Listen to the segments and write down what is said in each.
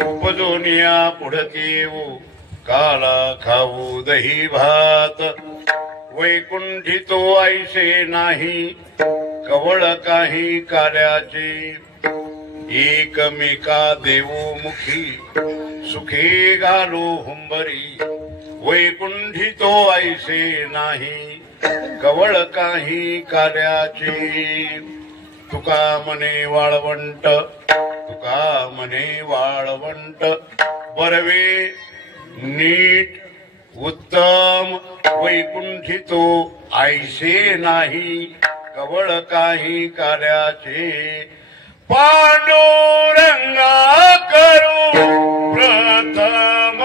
उपजोनिया पुढती येऊ काला खाऊ दही भात वैकुंठी तो ऐसे नाही कवळ काही कार्याचे एकमेका देवो मुखी सुखे घालो हुंबरी वैकुंठी तो ऐसे नाही कवळ काही कार्याचे तुका मने वाळवंट तुका मने वाळवंट बरवे नीट उत्तम वैकुंठी तो ऐसे नाही कवळ काही कार्याचे पांडुरंगा करू प्रथम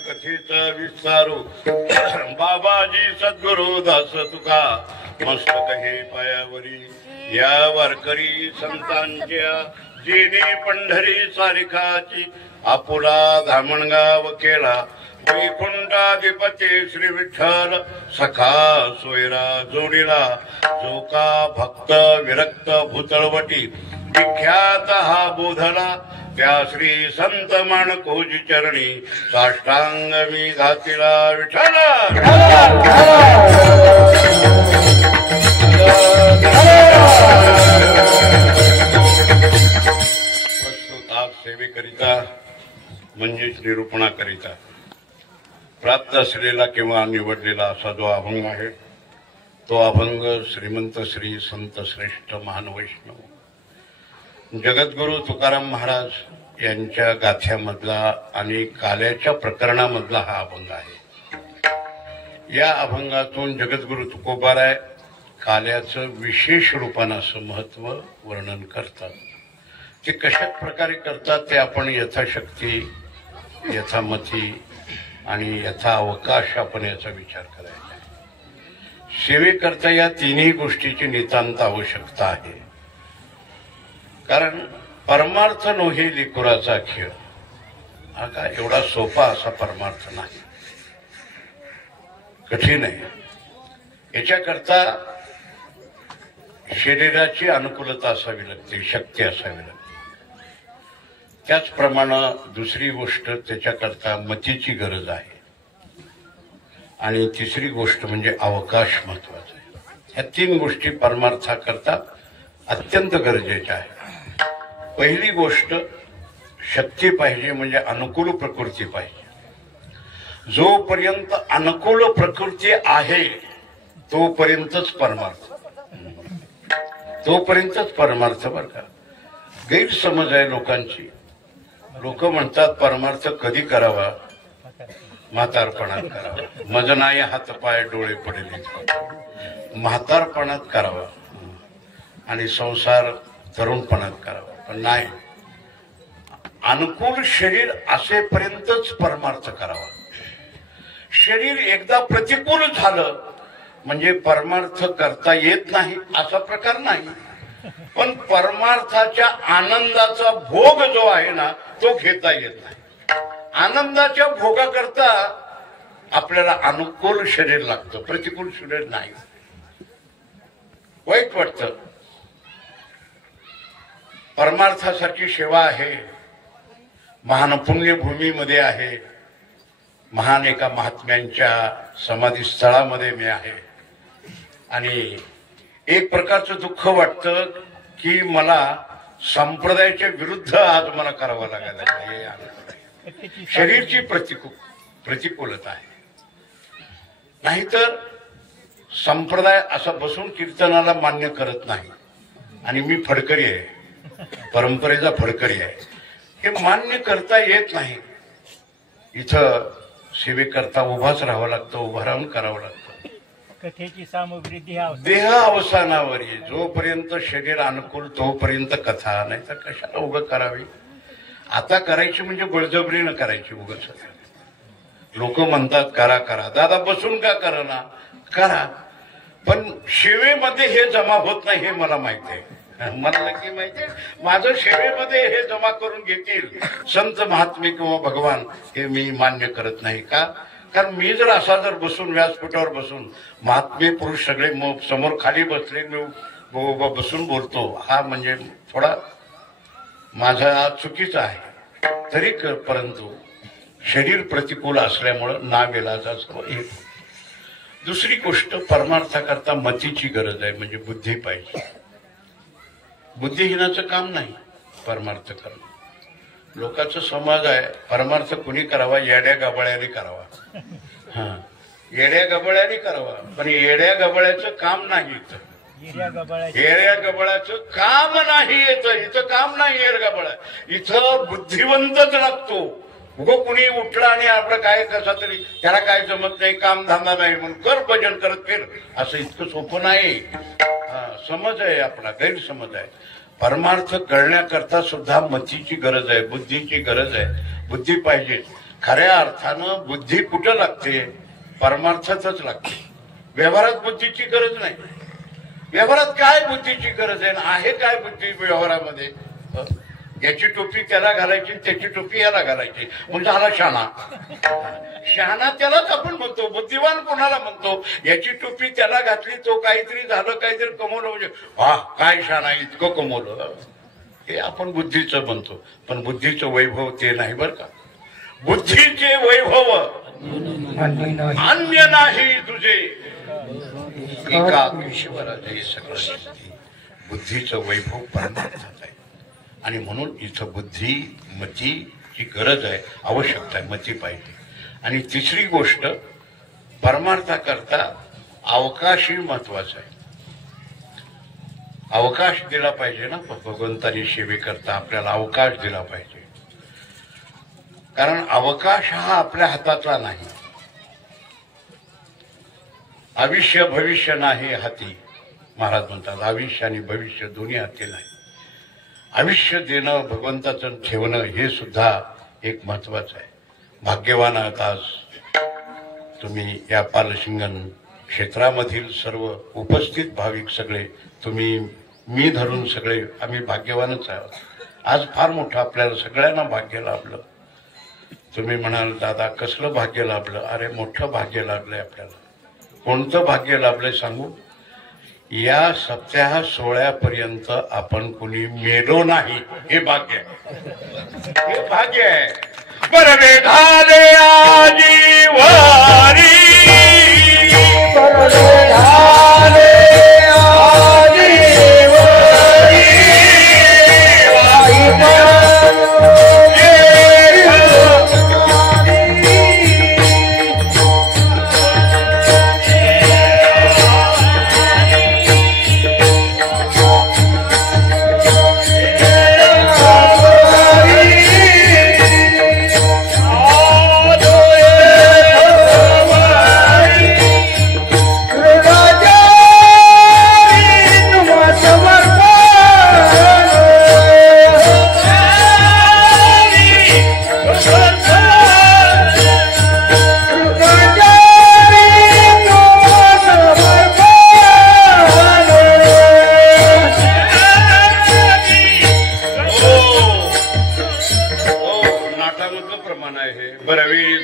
कथेत विस्तारू बाबाजी सद्गुरु दास तुका मस्तक हे पायावरी या वारकरी संतांच्या जेने पंढरी सारिकाची आपुला धामणगाव केला वैकुंठाधिपती श्री विठ्ठल सखा सोयरा जोडीला जो का भक्त विरक्त भूतळवटी विख्यात हा बोधला त्या श्री संत माणकोजी चरणी साष्टांग मी घातिला विठ्ठल सेवेकरिता म्हणजेच निरूपणाकरिता प्राप्त असलेला किंवा निवडलेला असा जो अभंग आहे तो अभंग श्रीमंत श्री संत श्रेष्ठ महान वैष्णव जगद्गुरु तुकाराम महाराज यांच्या गाथ्यामधला आणि काल्याच्या प्रकरणामधला हा अभंग आहे। या अभंगातून जगद्गुरु तुकोबाराय काल्याचं विशेष रूपानं असं महत्व वर्णन करतात। ते कशा प्रकारे करतात ते आपण यथाशक्ती यथामती आणि यथा अवकाश आपण याचा विचार करायचा। सेवेकरता या तिन्ही गोष्टीची नितांत आवश्यकता आहे, कारण परमार्थ नोहे लेकुराचा खेळ हा काय एवढा सोपा असा परमार्थ नाही, कठीण आहे। याच्याकरता शरीराची अनुकूलता असावी लागते, शक्ती असावी लागते। त्याचप्रमाणे दुसरी गोष्ट त्याच्याकरता मतीची गरज आहे आणि तिसरी गोष्ट म्हणजे अवकाश महत्वाचा आहे। ह्या तीन गोष्टी परमार्थाकरता अत्यंत गरजेच्या आहेत। पहिली गोष्ट शक्ती पाहिजे, म्हणजे अनुकूल प्रकृती पाहिजे। जोपर्यंत अनुकूल प्रकृती आहे तोपर्यंतच परमार्थ, तोपर्यंतच परमार्थ। बरं का, गैरसमज आहे लोकांची। लोक म्हणतात परमार्थ कधी करावा, म्हातारपणात करावा, मज नाही हात पाय डोळे पडले, म्हातारपणात करावा आणि संसार तरुणपणात करावा। पण नाही, अनुकूल शरीर असेपर्यंतच परमार्थ करावा। शरीर एकदा प्रतिकूल झालं म्हणजे परमार्थ करता येत नाही असा प्रकार नाही, पण परमार्थाच्या आनंदाचा भोग जो आहे ना तो घेता येत नाही। आनंदाच्या भोगाकरता आपल्याला अनुकूल शरीर लागतं, प्रतिकूल शरीर नाही। वाईट वाटतं। परमार्थासारखी सेवा आहे, महान पुण्यभूमीमध्ये आहे, महान एका महात्म्यांच्या समाधी स्थळामध्ये मी आहे आणि एक प्रकारचं दुःख वाटतं की मला संप्रदायाच्या विरुद्ध आज मला करावं लागायला। शरीरची प्रतिकूलता आहे, नाहीतर संप्रदाय असा बसून कीर्तनाला मान्य करत नाही आणि मी फडकरी आहे, परंपरेचा फडकरी आहे, हे मान्य करता येत नाही। इथं सेवेकरता उभाच राहावं लागतं, उभं राहून करावं लागतं। कथेची सामग्री देह अवसानावर आहे, जोपर्यंत शरीर अनुकूल तोपर्यंत कथा, नाही तर कशाला उभं करावी। आता करायची म्हणजे बळजबरीनं करायची उगाच। लोक म्हणतात करा करा, दादा बसून का करा ना, करा, पण सेवेमध्ये हे जमा होत नाही हे मला माहिती आहे। मला नक्की माहिती आहे, माझं सेवेमध्ये हे जमा करून घेतील संत महात्मे किंवा भगवान हे मी मान्य करत नाही। का? कारण मी जर असा जर बसून व्यासपीठावर बसून महात्मे पुरुष सगळे समोर खाली बसले बसून बोलतो, हा म्हणजे थोडा माझा चुकीचा आहे। तरी परंतु शरीर प्रतिकूल असल्यामुळं नाविलाजाचं हे। दुसरी गोष्ट परमार्थाकरता मतीची गरज आहे, म्हणजे बुद्धी पाहिजे। बुद्धिहीनाचं काम नाही परमार्थ करणं। लोकांचा समाज आहे परमार्थ कुणी करावा, येड्या गबाळ्याने करावा। हा, येड्या गबाळ्याने करावा, पण येड्या गबाळ्याचं काम नाही इथं। येड्या गबाळ्याचं काम नाही इथं काम नाही येड्या गबाळ्या, इथं बुद्धिवंतच लागतो। उगो कुणी उठला आणि आपलं काय कसा तरी त्याला काय जमत नाही, काम धंदा नाही म्हणून कर भजन करत फिर, असं इतकं सोपं नाही। समज आहे आपला, गैरसमज आहे। परमार्थ कळण्याकरता सुद्धा मतीची गरज आहे, बुद्धीची गरज आहे। बुद्धी पाहिजे, खऱ्या अर्थानं बुद्धी कुठं लागते? परमार्थातच लागते. व्यवहारात बुद्धीची गरज नाही. व्यवहारात काय बुद्धीची गरज आहे? आहे काय बुद्धी व्यवहारामध्ये? याची टोपी त्याला घालायची, त्याची टोपी याला घालायची, म्हणजे झाला शहाणा. शहाणा त्यालाच आपण म्हणतो. बुद्धिवान कोणाला म्हणतो? याची टोपी त्याला घातली, तो काहीतरी झालं, काहीतरी कमवलं, म्हणजे वा काय शहाणा, इतकं कमवलं, हे आपण बुद्धीचं म्हणतो. पण बुद्धीचं वैभव ते नाही बरं का. बुद्धीचे वैभव अन्य नाही तुझे, एका ईश्वराचे हे सगळं सिद्धी. बुद्धीचं वैभव परमार्थात आहे. आणि म्हणून इथं बुद्धी मतीची गरज आहे, आवश्यकता आहे, मती पाहिजे. आणि तिसरी गोष्ट, परमार्थाकरता अवकाशही महत्वाचा आहे. अवकाश दिला पाहिजे ना. भगवंतानी सेवेकरता आपल्याला अवकाश दिला पाहिजे. कारण अवकाश हा आपल्या हातातला नाही. आयुष्य भविष्य नाही हाती. महाराज म्हणतात आयुष्य आणि भविष्य दोन्ही हाती नाही. आयुष्य देणं, भगवंताचं ठेवणं हे सुद्धा एक महत्वाचं आहे. भाग्यवान आहात आज तुम्ही. या पालशिंगण क्षेत्रामधील सर्व उपस्थित भाविक सगळे, तुम्ही मी धरून सगळे आम्ही भाग्यवानच आहोत. आज फार मोठं आपल्याला सगळ्यांना भाग्य लाभलं. तुम्ही म्हणाल दादा कसलं भाग्य लाभलं? अरे मोठं भाग्य लाभलंय आपल्याला. कोणतं भाग्य लाभलंय सांगू? या सप्ताह सोहळ्यापर्यंत आपण कुणी मेलो नाही, हे भाग्य आहे. हे भाग्य आहे. बरवे झाले आजी वारी, बरवे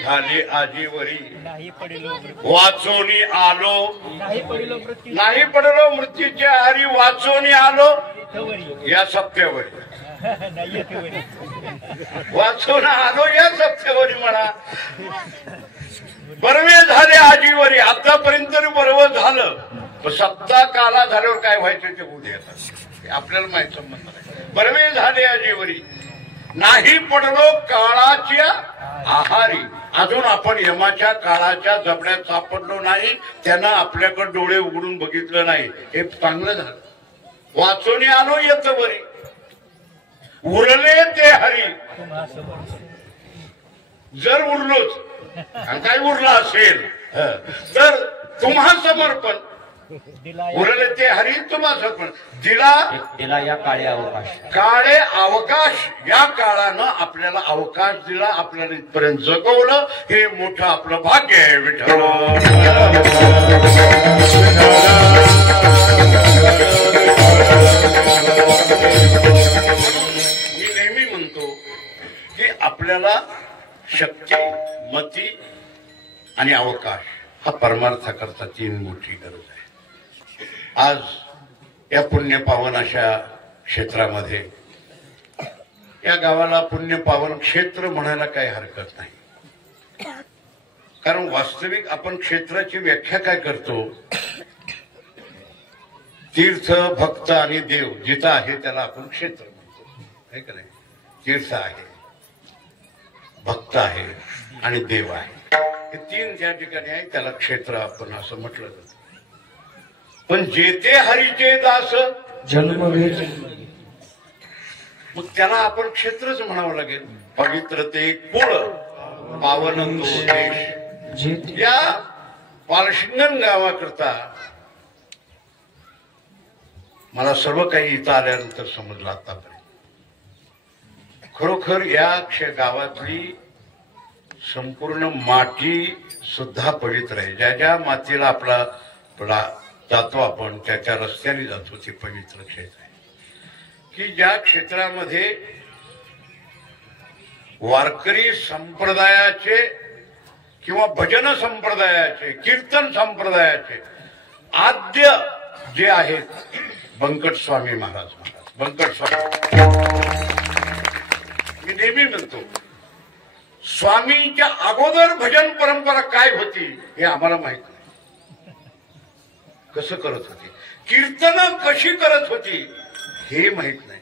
झाले आजी वारी, वाचोनी आलो, नाही पडलो मृत्यूच्या हारी, वाचोनी आलो या सप्त्यावरी, वाचून आलो या सप्त्यावरी म्हणा. बर्वे झाले आजीवरी. आतापर्यंत बरोबर झालं, पण सप्ताह काला झाल्यावर काय व्हायचं ते उद्या येतात, आपल्याला माहित संबंध नाही. बर्वे झाले आजीवरी, नाही पडलो काळाच्या आहारी. अजून आपण यमाच्या काळाच्या जबड्यात सापडलो नाही, त्यानं आपल्याकडे डोळे उघडून बघितलं नाही, हे चांगलं झालं. वाचोनी आलो येत बरी, उरले ते हरी. जर उरलोच आणि काय उरलं असेल तर तुम्हा समर्पण. उरले ते हरी तुम्हा समर्पण. दिला या काळे अवकाश, काळे अवकाश या काळानं आपल्याला अवकाश दिला, आपल्याला इथपर्यंत जगवलं. हे मोठं आपलं भाग्य आहे. विठ्ठल मी नेहमी म्हणतो की आपल्याला शक्ती, मती आणि अवकाश हा परमार्थाकरता तीन मोठी गरज आहे. आज या पुण्य पावन अशा क्षेत्रामध्ये, या गावाला पुण्य पावन क्षेत्र म्हणायला काही हरकत नाही. कारण वास्तविक आपण क्षेत्राची व्याख्या काय करतो? तीर्थ, भक्त आणि देव जिथं आहे त्याला आपण क्षेत्र म्हणतो, आहे का नाही? तीर्थ आहे, भक्त आहे आणि देव आहे. हे तीन ज्या ठिकाणी आहे त्याला क्षेत्र आपण असं म्हटलं जातं. पण जेते हरीचे दास जन्म, मग त्याला आपण क्षेत्रच म्हणावं लागेल. पवित्र ते कुळ, पावन तो देश. या पालशिंगण गावाकरता मला सर्व काही इथं आल्यानंतर समजलं आतापर्यंत. खरोखर या गावातली संपूर्ण माती सुद्धा पवित्र आहे. ज्या ज्या मातीला आपला जातो आपण त्या त्या रस्त्याने जातो ते पवित्र क्षेत्र आहे. की ज्या क्षेत्रामध्ये वारकरी संप्रदायाचे किंवा भजन संप्रदायाचे कीर्तन संप्रदायाचे आद्य जे आहेत बंकट स्वामी महाराज बंकट स्वामी. मी नेहमी म्हणतो स्वामींच्या अगोदर भजन परंपरा काय होती हे आम्हाला माहित नाही. कसं करत होती, कीर्तन कशी करत होती हे माहित नाही.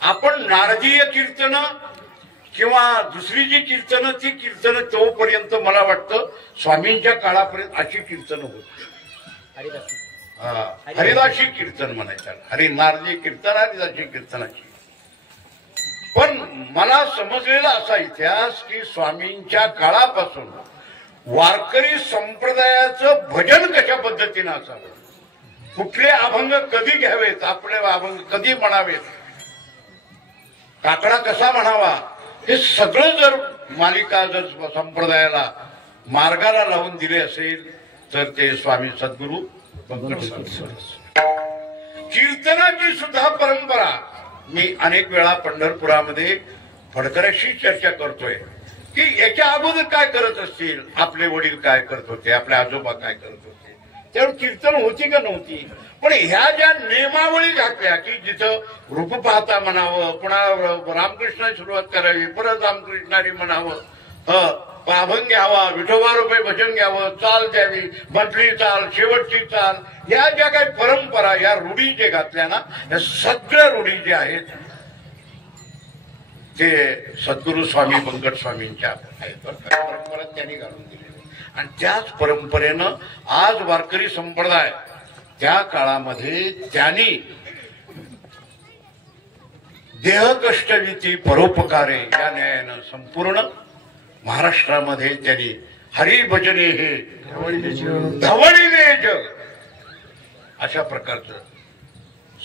आपण नारदीय कीर्तन किंवा दुसरी जी कीर्तन ती कीर्तन तोपर्यंत मला वाटतं स्वामींच्या काळापर्यंत अशी कीर्तन होती. हरिदासी कीर्तन म्हणायचं, नारदी कीर्तन हरिदासी कीर्तनाची. पण मला समजलेला असा इतिहास की स्वामींच्या काळापासून वारकरी संप्रदायाचं भजन कशा पद्धतीनं असावं, कुठले अभंग कधी घ्यावेत, आपले अभंग कधी म्हणावेत, काकडा कसा म्हणावा, हे सगळं जर मालिका जर संप्रदायाला मार्गाला लावून दिले असेल तर ते स्वामी सद्गुरू कीर्तनाची सुद्धा परंपरा. मी अनेक वेळा पंढरपुरामध्ये फडकऱ्याशी चर्चा करतोय की याच्या अगोदर काय करत असतील, आपले वडील काय करत होते, आपले आजोबा काय करत होते, त्यावर कीर्तन होती का नव्हती. पण ह्या ज्या नियमावळी घातल्या की जिथं रूप पाहता म्हणावं, पुन्हा रामकृष्णाची सुरुवात करावी, परत रामकृष्णारी म्हणावं, अभंग घ्यावा, विठोबा रुपये भजन घ्यावं, चाल द्यावी, म्हटली चाल, शेवटची चाल, या ज्या काही परंपरा या रूढी जे घातल्या ना, या सगळ्या रूढी ज्या आहेत ते सद्गुरू स्वामी बंकट स्वामींच्या आहेत. परंपरा त्यांनी घालून दिली आणि त्याच परंपरेनं आज वारकरी संप्रदाय त्या काळामध्ये त्यांनी देहकष्टविती परोपकारे या न्यायानं संपूर्ण महाराष्ट्रामध्ये त्यांनी हरिभजने हे धवळीले जग अशा प्रकारचं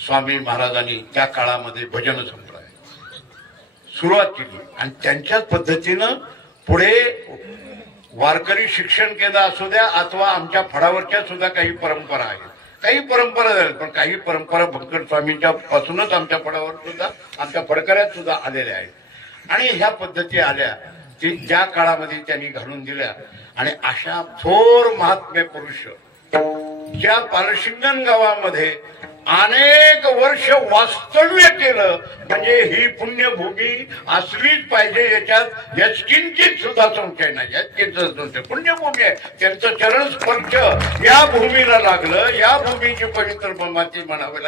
स्वामी महाराजांनी त्या काळामध्ये भजन संप्रदाय सुरुवात केली. आणि त्यांच्याच पद्धतीनं पुढे वारकरी शिक्षण केंद्र असू द्या अथवा आमच्या फडावरच्या सुद्धा काही परंपरा आहेत. काही परंपरा झाल्या पण काही परंपरा बंकट स्वामींच्या पासूनच आमच्या फडावर सुद्धा आमच्या फडकऱ्यात सुद्धा आलेल्या आहेत. आणि ह्या पद्धती आल्या ती ज्या काळामध्ये त्यांनी घालून दिल्या. आणि अशा थोर महात्म्य पुरुष ज्या पारशिंगण गावामध्ये अनेक वर्ष वास्तव्य केलं म्हणजे ही पुण्यभूमी असलीच पाहिजे, याच्यात यशकिंचित सुद्धा संशय नाही. यशकिंचित संशय पुण्यभूमी आहे. त्यांचं चरण स्पर्श या भूमीला लागलं, या भूमीची पवित्र माती म्हणावी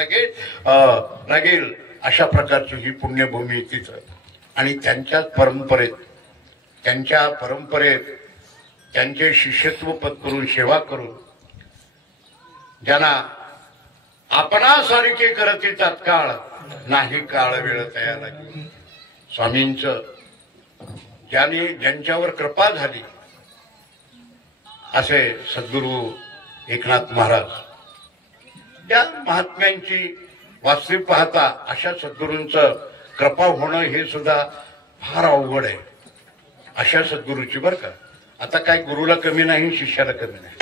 लागेल अशा प्रकारची ही पुण्यभूमी तिथं. आणि त्यांच्याच परंपरेत त्यांचे शिष्यत्व पद करून सेवा करून ज्यांना आपणासारखे करते तत्काळ नाही काळ वेळ तयार लागली. स्वामींचं ज्यांच्यावर कृपा झाली असे सद्गुरू एकनाथ महाराज, त्या महात्म्यांची वास्तविक पाहता अशा सद्गुरूंचं कृपा होणं हे सुद्धा फार अवघड आहे. अशा सद्गुरूची बरं का. आता काय गुरुला कमी नाही, शिष्याला कमी नाही.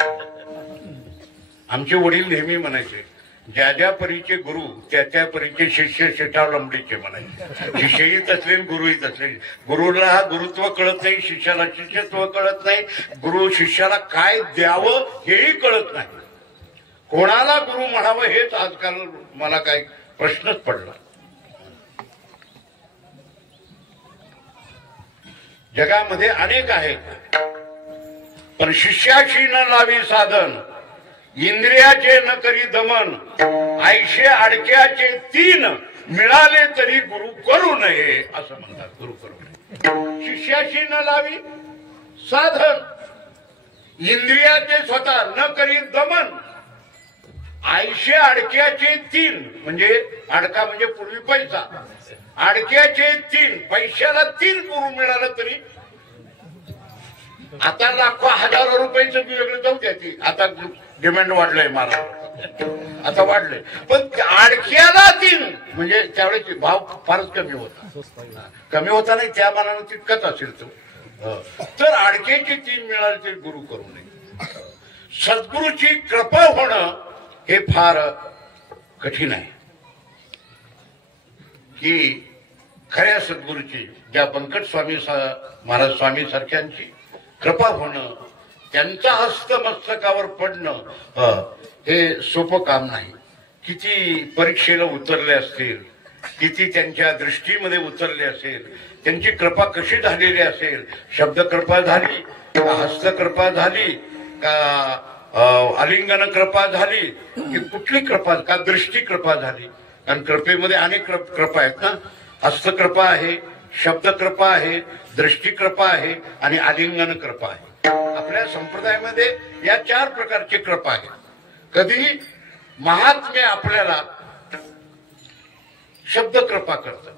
आमचे वडील नेहमी म्हणायचे ज्या ज्या परीचे गुरु त्या त्या परीचे शिष्य शेटावलंबडीचे म्हणायचे. शिष्यही तसले गुरुही तसले. गुरुला गुरुत्व कळत नाही, शिष्याला शिष्यत्व कळत नाही, गुरु शिष्याला काय द्यावं हेही कळत नाही. कोणाला गुरु म्हणावं हेच आजकाल मला काही प्रश्नच पडला. जगामध्ये अनेक आहेत पण शिष्याशी न लावी साधन, इंद्रियाचे न करी दमन, ऐशे अडक्याचे तीन, मिळाले तरी गुरु करू नये असं म्हणतात. गुरु करू नये. शिष्याशी न लावी साधन, इंद्रियाचे स्वतः न करी दमन, ऐशे अडक्याचे तीन म्हणजे अडका म्हणजे पूर्वी पैसा, अडक्याचे तीन, पैशाला तीन गुरु मिळालं तरी. आता लाखो हजारो रुपयाचं वेगळं जाऊ द्या ती, आता डिमांड वाढलंय मला, आता वाढलंय. पण अडक्याला तीन म्हणजे त्यावेळेस भाव फारच कमी होता. कमी होता नाही त्या मानानं तितकंच असेल तो. तर अडकेचे 3 मिळाले तरी गुरु करू नये. सद्गुरूची कृपा होणं हे फार कठीण आहे. की खऱ्या सद्गुरूची ज्या बंकट स्वामी महाराज स्वामी सारख्यांची कृपा होणं, त्यांचा हस्त मस्तकावर पडणं हे सोपं काम नाही. किती परीक्षेला उतरले असतील, किती त्यांच्या दृष्टीमध्ये उतरले असेल, त्यांची कृपा कशी झालेली असेल. शब्द कृपा झाली का, हस्तकृपा झाली का, आलिंगन कृपा झाली की कुठली कृपा, का दृष्टी कृपा झाली. कारण कृपेमध्ये अनेक कृपा आहेत ना. हस्तकृपा आहे, शब्द कृपा आहे, दृष्टी कृपा आहे आणि आलिंगन कृपा आहे. आपल्या संप्रदायामध्ये या 4 प्रकारची कृपा आहे. कधी महात्मे आपल्याला शब्द कृपा करतात,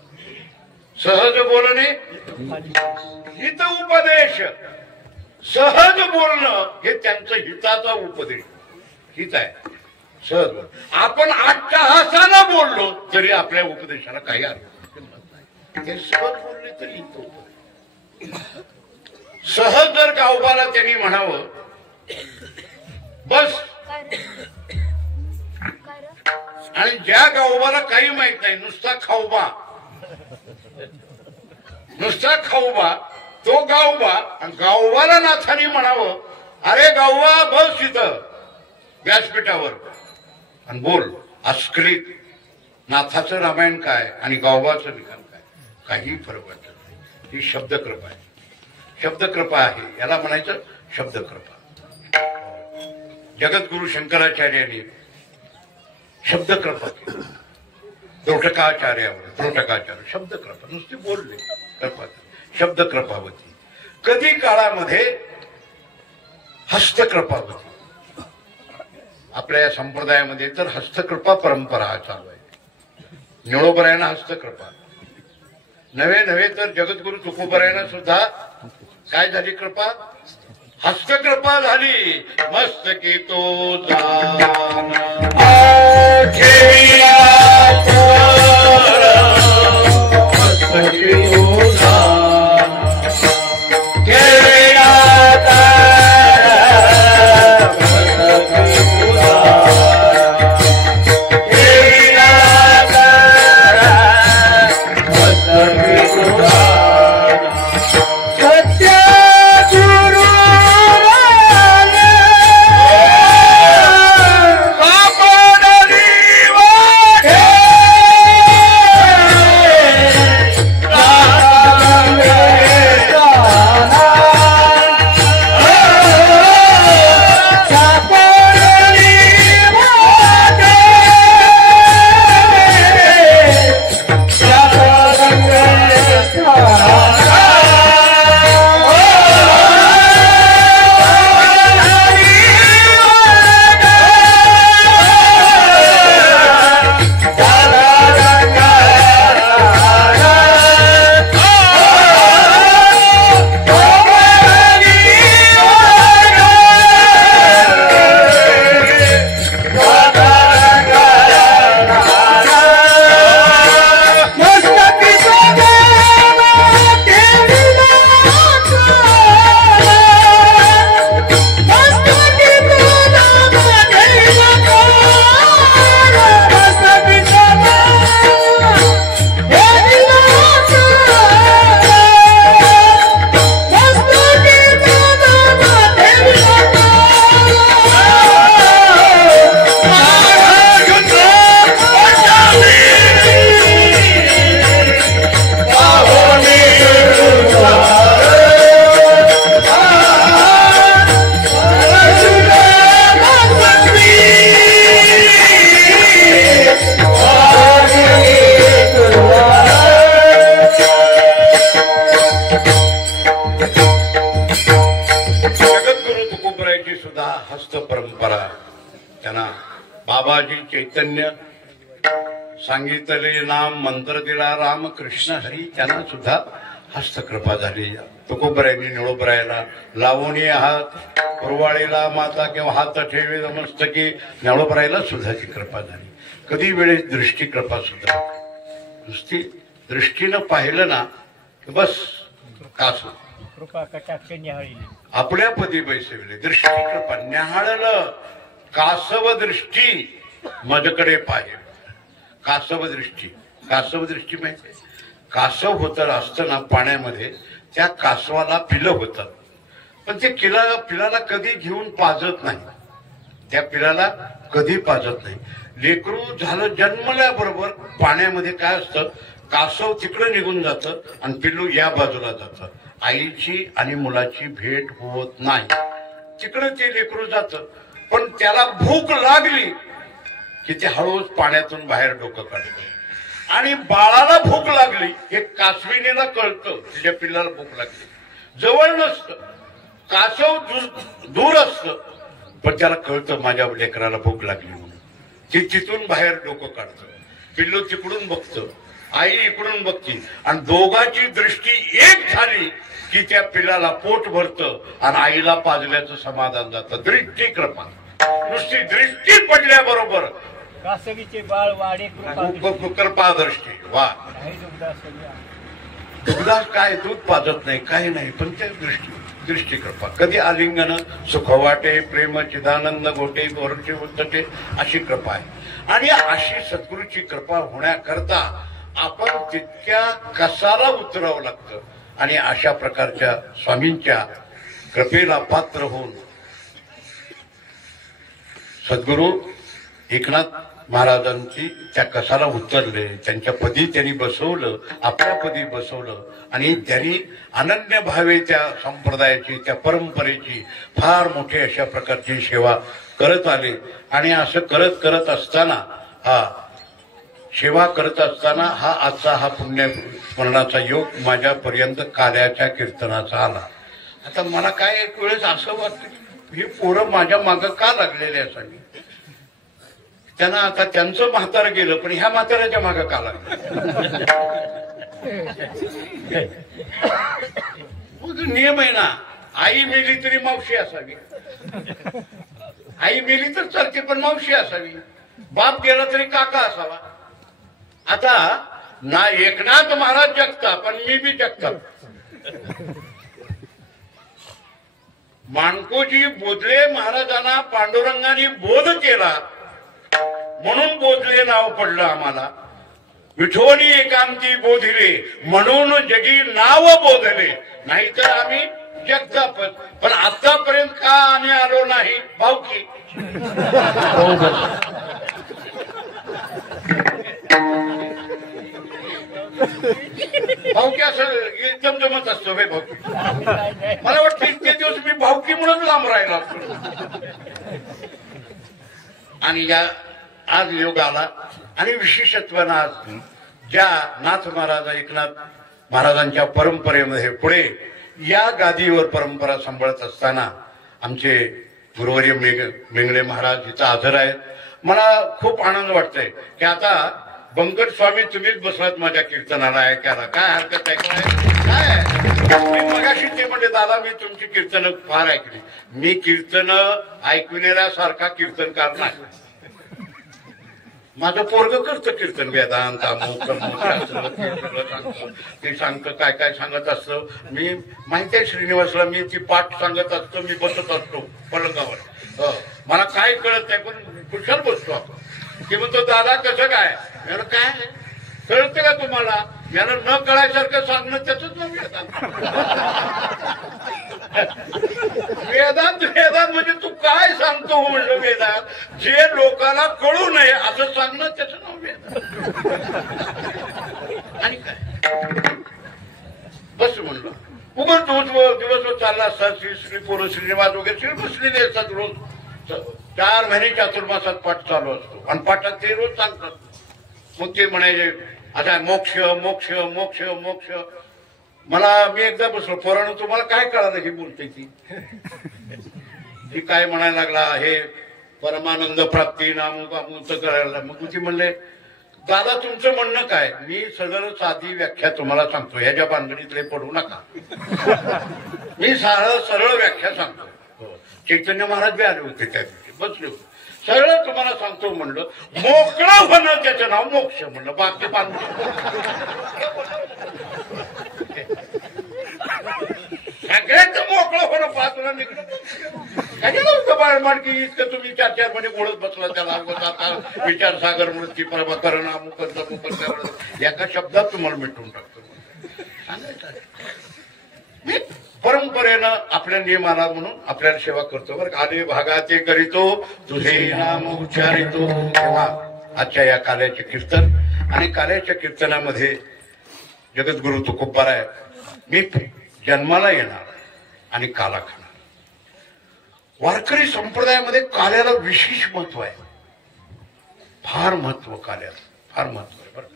सहज बोलणे, हित उपदेश. सहज बोलणं हे त्यांचं हिताचा उपदेश, हित आहे. सहज आपण अट्टहासानं बोललो तरी आपल्या उपदेशाला काही अर्थ नाही. सहज बोलले तरी हित उपदेश. सहज जर गावबाला त्यांनी म्हणावं बस, आणि ज्या गावबाला काही माहित नाही, नुसता खाऊबा, नुसता खाऊबा, तो गावबा, आणि गावबाला नाथानी म्हणावं अरे गावबा बस इथं व्यासपीठावर आणि बोल. अस्खलित नाथाचं रामायण काय आणि गावबाचं लिखाण काय, काही फरक वाटत नाही. ही शब्दकृपा आहे, शब्दकृपा आहे. याला म्हणायचं शब्दकृपा. जगद्गुरु शंकराचार्यांनी शब्दकृपा केली. त्रोटकाचार्य शब्दकृपा, नुसते बोलले कृपा, शब्दकृपा होती. कधी काळामध्ये हस्तकृपा होती. आपल्या या संप्रदायामध्ये तर हस्तकृपा परंपरा चालू आहे. निळोबरायांना हस्तकृपा, नव्हे तर जगद्गुरु तुकोबरायांना सुद्धा काय झाली कृपा, हस्तकृपा झाली. मस्तकी तो बाबाजी चैतन्य सांगितले नाम मंत्र दिला राम कृष्ण हरी, त्यांना सुद्धा हस्तकृपा झाली. तुकोबरायांनी निळोबरायाला लावणी हात पुरवाळीला माता किंवा हात ठेवे मस्तकी, निळोबरायाला सुद्धा ती कृपा झाली. कधी वेळेस दृष्टी कृपा सुद्धा, नुसती दृष्टीनं पाहिलं ना बस कास कृपा कटाक्ष न्याहाळिले आपल्या पदी बैसविले दृष्टी कृपा न्याहाळलं कासव दृष्टी माझ्याकडे पाहे. कासव दृष्टी माहिती कासव होत असताना पाण्यामध्ये त्या कासवाला पिलं होतं पण ते पिलाला कधी घेऊन पाजत नाही. त्या पिलाला कधी पाजत नाही. लेकरू झालं जन्मल्याबरोबर पाण्यामध्ये काय असतं कासव तिकडे निघून जातं आणि पिल्लू या बाजूला जातं. आईची आणि मुलाची भेट होत नाही. तिकडे ते लेकरू जातं पण त्याला भूक लागली की ते हळूच पाण्यातून बाहेर डोकं काढतं. आणि बाळाला भूक लागली हे कासविणीला कळतं तिच्या पिल्लाला भूक लागली. जवळ नसतं कासव दूर असतं पण त्याला कळतं माझ्या लेकराला भूक लागली म्हणून. ती तिथून बाहेर डोकं काढतं. पिल्लू तिकडून बघतं आई इकडून बघती आणि दोघांची दृष्टी एक झाली की त्या पिल्लाला पोट भरतं आणि आईला पाजल्याचं समाधान जातं. दृष्टी कृपा नुसती दृष्टी पडल्याबरोबर कासवीचे बाळ वाढे कृपा दृष्टी वा. दुधास काय दूध पाजत नाही काही नाही पण त्या दृष्टी कृपा. कधी आलिंगन सुख वाटे प्रेम चिदानंद गोटे वरुचे उद्धटे अशी कृपा आहे. आणि अशी सद्गुरूची कृपा होण्याकरता आपण तितक्या कसाला उतरावं लागतं. आणि अशा प्रकारच्या स्वामींच्या कृपेला पात्र होऊन सद्गुरू एकनाथ महाराजांची त्या कसाला उतरले. त्यांच्या पदी त्यांनी बसवलं आपल्या पदी बसवलं आणि त्यांनी अनन्य भावे त्या संप्रदायाची त्या परंपरेची फार मोठी अशा प्रकारची सेवा करत आले. आणि असं करत असताना सेवा करत असताना आजचा पुण्य स्मरणाचा योग माझ्यापर्यंत काल्याच्या कीर्तनाचा आला. आता मला काय एक वेळेस असं वाटतं ही पोरं माझ्या मागं का लागलेले असावी. त्यांना आता त्यांचं म्हातारं गेलं पण ह्या म्हाताऱ्याच्या मागं का लागलं. नियम आहे ना. आई मेली तरी मावशी असावी. आई मेली तर चालते पण मावशी असावी. बाप गेला तरी काका असावा. आता ना एकनाथ महाराज जगता पण मी बी जगता. माणकोजी बोधले महाराजांना पांडुरंगाने बोध केला म्हणून बोधले नाव पडलं आम्हाला. विठोनी एकांती बोधिले म्हणून जगी नाव बोधले. नाहीतर आम्ही जगता पण आतापर्यंत का आम्ही आलो नाही भाऊकी. भाऊकी असं एकदम जमत असतो भाई भाऊकी. मला वाटतं इतके दिवस मी भाऊकी म्हणून लांब राहिला असतो. आणि या आज योग आला आणि विशेषत्वानं आज ज्या नाथ महाराज एकनाथ महाराजांच्या परंपरेमध्ये पुढे या गादीवर परंपरा सांभाळत असताना आमचे गुरुवर्य मेंगळे महाराज इथं हजर आहेत. मला खूप आनंद वाटतोय की आता बंकट स्वामी तुम्हीच बसलात माझ्या कीर्तनाला ऐकायला. काय हरकत आहे काय मगाशी ते म्हणजे दादा मी तुमची कीर्तन फार ऐकली. मी कीर्तन ऐकविण्यासारखा कीर्तनकार नाही. माझं पोरग करतं कीर्तन वेदांत ते सांगतं काय काय सांगत असतं. मी माहिती आहे श्रीनिवासला मी ती पाठ सांगत असतो. मी बसत असतो पलंगावर. मला काय कळत नाही पण कुशाल बसतो आपण. ते म्हणतो दादा कसं काय. याला काय कळतं का तुम्हाला. याला न कळायसारखं सांगणं त्याच नाव वेदांत. वेदांत म्हणजे तू काय सांगतो म्हणलं वेदांत जे लोकांना कळू नये असं सांगणं त्याचं नाव वेदांत. आणि काय बस म्हणलं उगत दिवसभर चालला असतात. श्री पोरं श्रीनिवास वगैरे बसलेले असतात. रोज 4 महिने चातुर्मासात पाठ चालू असतो आणि पाठात ते रोज सांगतात. मग ते म्हणायचे आता मोक्ष मोक्ष मोक्ष मोक्ष. मला मी एकदा बसलो पोरानं तुम्हाला काय कळालं ही बोलते ती काय म्हणायला लागला हे परमानंद प्राप्ती नामुक करायला. मग ती म्हणले दादा तुमचं म्हणणं काय. मी सरळ साधी व्याख्या तुम्हाला सांगतो. ह्याच्या बांधणीतले पडू नका. मी सरळ व्याख्या सांगतो. चैतन्य महाराज बी आले होते त्या दिवशी बसले होते. सरळ तुम्हाला सांगतो म्हणलं मोकळं होणं त्याचं नाव मोक्ष म्हणलं. बाकी सगळ्यात मोकळं होणं पाचला निघलं की इतकं तुम्ही चार चार मध्ये बोलत बसला त्याला विचार सागर मृत्यू प्रभाकरण अमुक एका शब्दात तुम्हाला मिटून टाकतो सांगायचं परंपरेनं आपल्या नियमाला म्हणून आपल्याला सेवा करतो बरं आले भागाचे करीतो तुझे नाम उच्चारितो तेव्हा आजच्या या काल्याचे कीर्तन आणि काल्याच्या कीर्तनामध्ये जगद्गुरु तुकोबाराय मी जन्माला येणार आणि काला खाणार वारकरी संप्रदायामध्ये काल्याला विशेष महत्व आहे फार महत्व काल्याला फार महत्व आहे बरं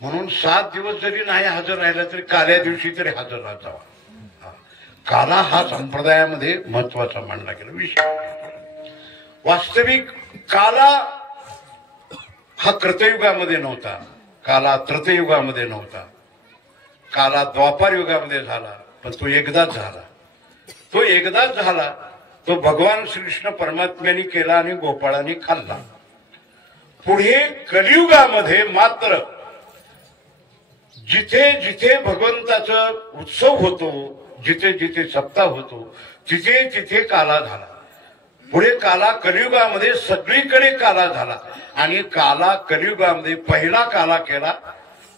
म्हणून 7 दिवस जरी नाही हजर राहिला तरी काल्या दिवशी तरी हजर राहावा काला हा संप्रदायामध्ये महत्वाचा मानला गेला विषय वास्तविक काला हा कृतयुगामध्ये नव्हता काला त्रतयुगामध्ये नव्हता काला द्वापार युगामध्ये झाला पण तो एकदाच झाला तो भगवान श्रीकृष्ण परमात्म्याने केला आणि गोपाळाने खाल्ला पुढे कलियुगामध्ये मात्र जिथे जिथे भगवंताचा उत्सव होतो जिथे जिथे सप्ताह होतो तिथे तिथे काला झाला पुढे काला कलियुगामध्ये सगळीकडे काला झाला आणि काला कलियुगामध्ये पहिला काला केला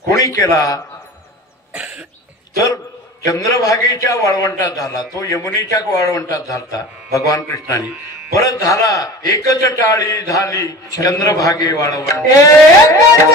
कोणी केला तर चंद्रभागेच्या वाळवंटात झाला तो यमुनेच्या वाळवंटात झाला भगवान कृष्णाने परत झाला एकच टाळी झाली चंद्रभागे वाळवंट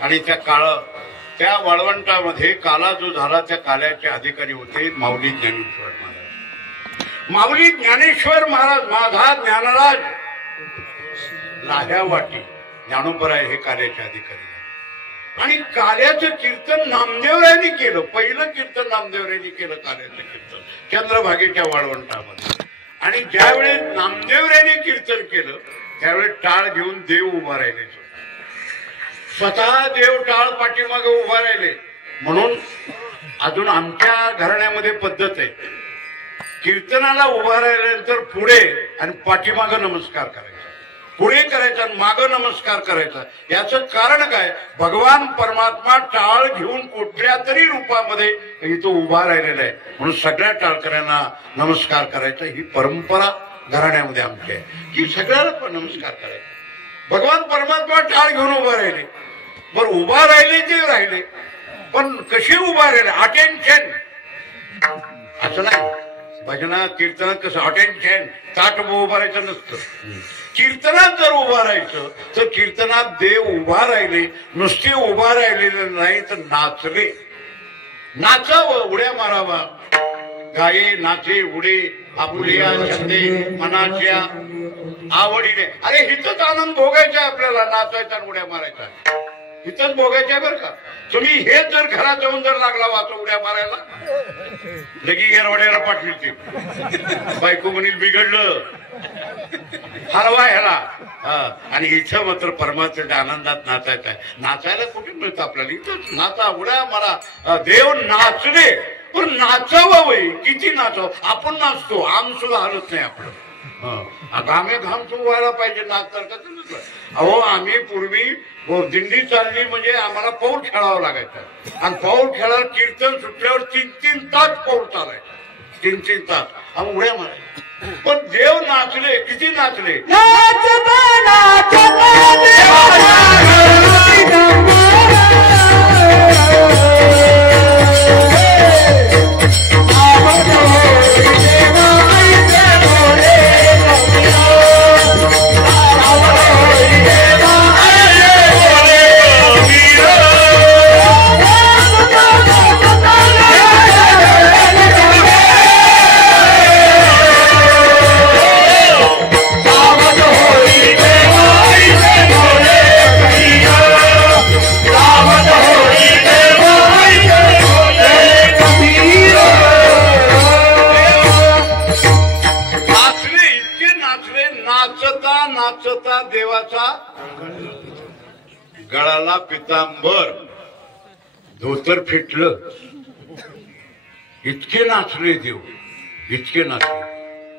आणि त्या वाळवंटामध्ये काला जो झाला त्या काल्याचे अधिकारी होते माऊली ज्ञानेश्वर महाराज माऊली ज्ञानेश्वर महाराज माझा ज्ञानराज लाह्या वाटी ज्ञानोबराय हे काल्याचे अधिकारी आणि काल्याचं कीर्तन नामदेवरायांनी केलं पहिलं कीर्तन नामदेवरायांनी केलं काल्याचं कीर्तन चंद्रभागेच्या वाळवंटामध्ये आणि ज्यावेळेस नामदेवरायांनी कीर्तन केलं त्यावेळेस टाळ घेऊन देव उभा राहिले स्वतः देव टाळ पाठीमागे उभा राहिले म्हणून अजून आमच्या घराण्यामध्ये पद्धत आहे कीर्तनाला उभा राहिल्यानंतर पुढे आणि पाठीमागे नमस्कार करायचा पुढे करायचा आणि मागं नमस्कार करायचा याचं कारण काय भगवान परमात्मा टाळ घेऊन कुठल्या तरी रूपामध्ये इथं उभा राहिलेला आहे म्हणून सगळ्या टाळकऱ्यांना नमस्कार करायचा ही परंपरा घराण्यामध्ये आमची आहे की सगळ्याला पण नमस्कार करायचा भगवान परमात्मा टाळ घेऊन उभा राहिले. बरं उभा राहिले ते राहिले, पण कसे उभा राहिले? अटेन्शन असं नाही. भजनात कीर्तनात कसं अटेन्शन ताट उभं राहायचं नसतं. कीर्तनात जर उभा राहायचं तर कीर्तनात देव उभा राहिले, नुसते उभा राहिलेले नाही तर नाचले. नाचावं, उड्या मारावा, गाये नाचे उडे आपुलिया छंदे मनाच्या आवडीने. अरे हिथंच आनंद भोगायचा आपल्याला, नाचायचा आणि उड्या मारायचा हिथंच भोगायच्या. बरं का तुम्ही हेच जर घरात जाऊन जर लागला वाचा उड्या मारायला, लगी गेरवाड्याला पाठली ते बायको म्हणील बिघडलं हलवा ह्याला. आणि इथं मात्र परमात्म्याच्या आनंदात नाचायचं आहे. नाचायला कुठे मिळतं आपल्याला? इथंच नाचा, उड्या मारा. देव नाचले, पण नाचावं वय किती नाचावं. आपण नाचतो, आम सुद्धा हलत नाही आपलं. घामे घाम सुरू व्हायला पाहिजे नाचताना कसं. अहो आम्ही पूर्वी दिंडी चालली म्हणजे आम्हाला पाऊल खेळावं लागायचं, आणि पाऊल खेळायला कीर्तन सुटल्यावर 3-3 तास पाऊल चालायचं, 3-3 तास आम्ही उड्या मारायचं. पण देव नाचले, किती नाचले. नाचता देवाचा गळाला पितांबर, धोतर फिटलं. इतके नाचले देव, इतके नाचले.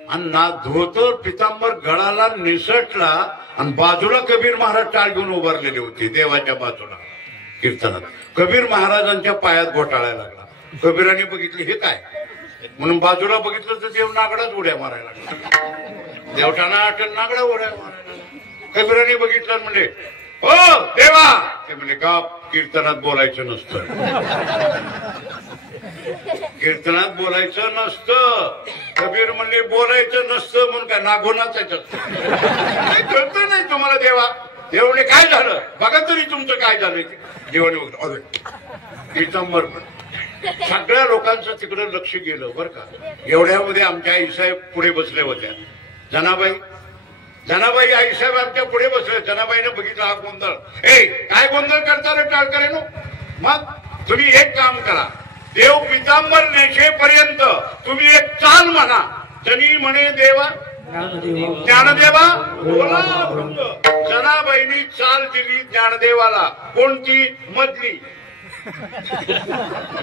आणि ना धोतर पितांबर गळाला निसटला, आणि बाजूला कबीर महाराज टाळ घेऊन उभारलेले होते देवाच्या बाजूला कीर्तनात. कबीर महाराजांच्या पायात घोटाळायला लागला. कबीराने बघितले हे काय, म्हणून बाजूला बघितलं तर देव नागडाच उड्या मारायला लागला. देवठाणा आठण नागडा उड्या मारायला. कबीराने बघितलं म्हणजे हो देवा, ते म्हणजे का कीर्तनात बोलायचं नसतं, कीर्तनात बोलायचं नसतं. कबीर म्हणले बोलायचं नसतं म्हणून काय नागोनाचं कळतं नाही तुम्हाला देवा. देवाने काय झालं बघा तरी, तुमचं काय झालं. देवाने पितांबर सगळ्या लोकांचं तिकडं लक्ष गेलं बरं का. एवढ्यामध्ये आमच्या आईसाहेब पुढे बसले होत्या. जनाबाई आईसाहेब आमच्या पुढे बसले. जनाबाईने बघितलं हा गोंधळ. काय गोंधळ करता रे टाळकऱ्यानो. मग तुम्ही एक काम करा, देव पितांबर नेशेपर्यंत तुम्ही एक चाल म्हणा. जनी म्हणे देवा ज्ञानदेवा बोला. जनाबाईंनी चाल दिली ज्ञानदेवाला. कोणती?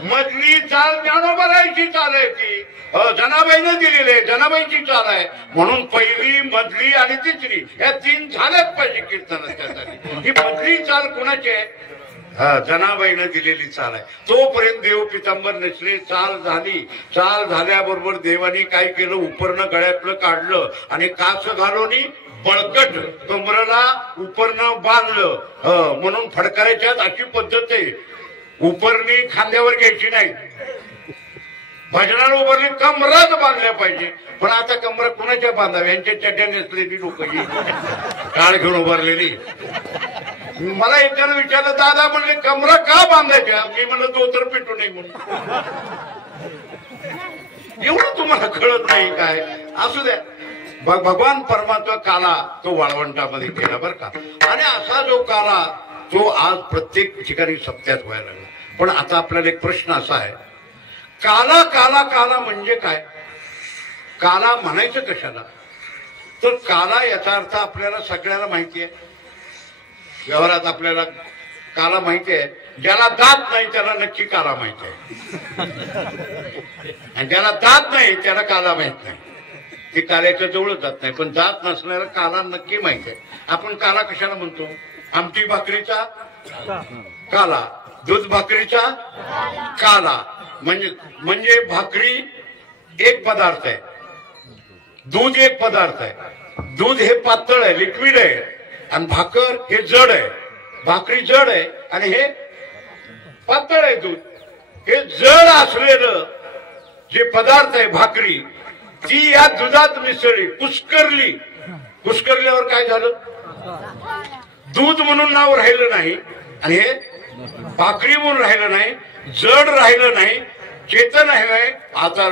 मधली चाल ज्ञानोबाईची चाल आहे ती. जनाबाईने दिलेली आहे, जनाबाईची चाल आहे. म्हणून पहिली, मधली आणि तिसरी या 3 झाल्याच पाहिजे कीर्तनासाठी. ही मधली चाल कोणाची आहे? जनाबाईनं दिलेली चाल आहे. तोपर्यंत देव पितांबर नसले. चाल झाली. चाल झाल्याबरोबर देवानी काय केलं, उपरणं गळ्यातलं काढलं आणि कास घालून बळकट कमरेला उपरणं बांधलं. म्हणून फडकाराच्यात अशी पद्धत आहे, उपरणी खांद्यावर घ्यायची नाही. भजनाला उभारली कमराच बांधल्या पाहिजे. पण आता कमरा कुणाच्या बांधाव्या? यांच्या चड्ड्या नेसलेली लोक टाळ घेऊन उभारलेली. मला एकानं विचारलं, दादा म्हणले कमरा का बांधायच्या? मी म्हणलं धोतर पेटू नये म्हणून. एवढं तुम्हाला कळत नाही काय? असू द्या. भगवान परमात्मा काला तो वाळवंटामध्ये केला बरं का. आणि असा जो काला तो आज प्रत्येक ठिकाणी सत्यात व्हायला लागला. पण आता आपल्याला एक प्रश्न असा आहे, काला काला काला म्हणजे काय? काला म्हणायचं कशाला? तर काला याचा अर्थ आपल्याला सगळ्याला माहिती आहे. व्यवहारात आपल्याला काला माहिती आहे. ज्याला दात नाही त्याला नक्की काला माहिती आहे, आणि ज्याला दात नाही त्याला काला माहित नाही. ते काल्याच्या जवळच जात नाही. पण दात नसल्याला काला नक्की माहिती आहे. आपण काला कशाला म्हणतो? आमटी भाकरीचा काला, दूध भाकरीचा काला. म्हणजे भाकरी एक पदार्थ आहे, दूध एक पदार्थ आहे. दूध हे पातळ आहे, लिक्विड आहे. आणि भाकर हे जड आहे, भाकरी जड आहे आणि हे पातळ आहे दूध. हे जड असलेलं जे पदार्थ आहे भाकरी ती या दुधात मिसळली, कुस्करली. कुस्करल्यावर काय झालं? दूध म्हणून नाव राहिलं नाही आणि हे भाकरी म्हणून राहिलं नाही, जड राहिलं नाही, चेतन आहे. आता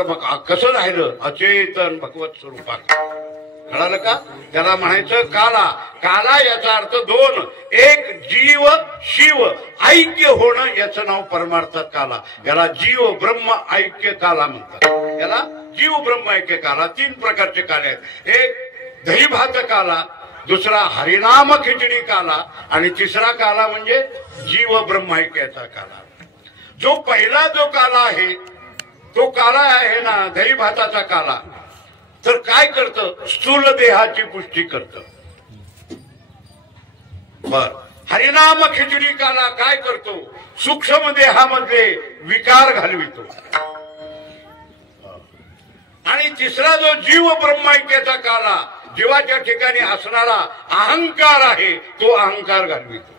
कसं राहिलं? अचेतन भगवत स्वरूपात. कळालं का? त्याला म्हणायचं काला. काला याचा अर्थ दोन, एक जीव शिव ऐक्य होणं, याचं नाव परमार्थात काला. याला जीव ब्रह्म ऐक्य काला म्हणतात. याला जीव ब्रह्म ऐक्य काला. तीन प्रकारचे काले आहेत. एक दही भात काला, दुसरा हरिनाम खिचडी काला आणि तिसरा काला म्हणजे जीव ब्रह्म ऐक्याचा काला. जो पहिला जो काला आहे तो काला आहे ना दही भाताचा काला, तर काय करतं? स्थूल देहाची पुष्टी करतं. बर. हरिनाम खिचडी काला काय करतो? सूक्ष्म देहामध्ये विकार घालवितो. आणि तिसरा जो जीव ब्रह्मैक्याचा काला, जीवाच्या ठिकाणी असणारा अहंकार आहे तो अहंकार घालवितो.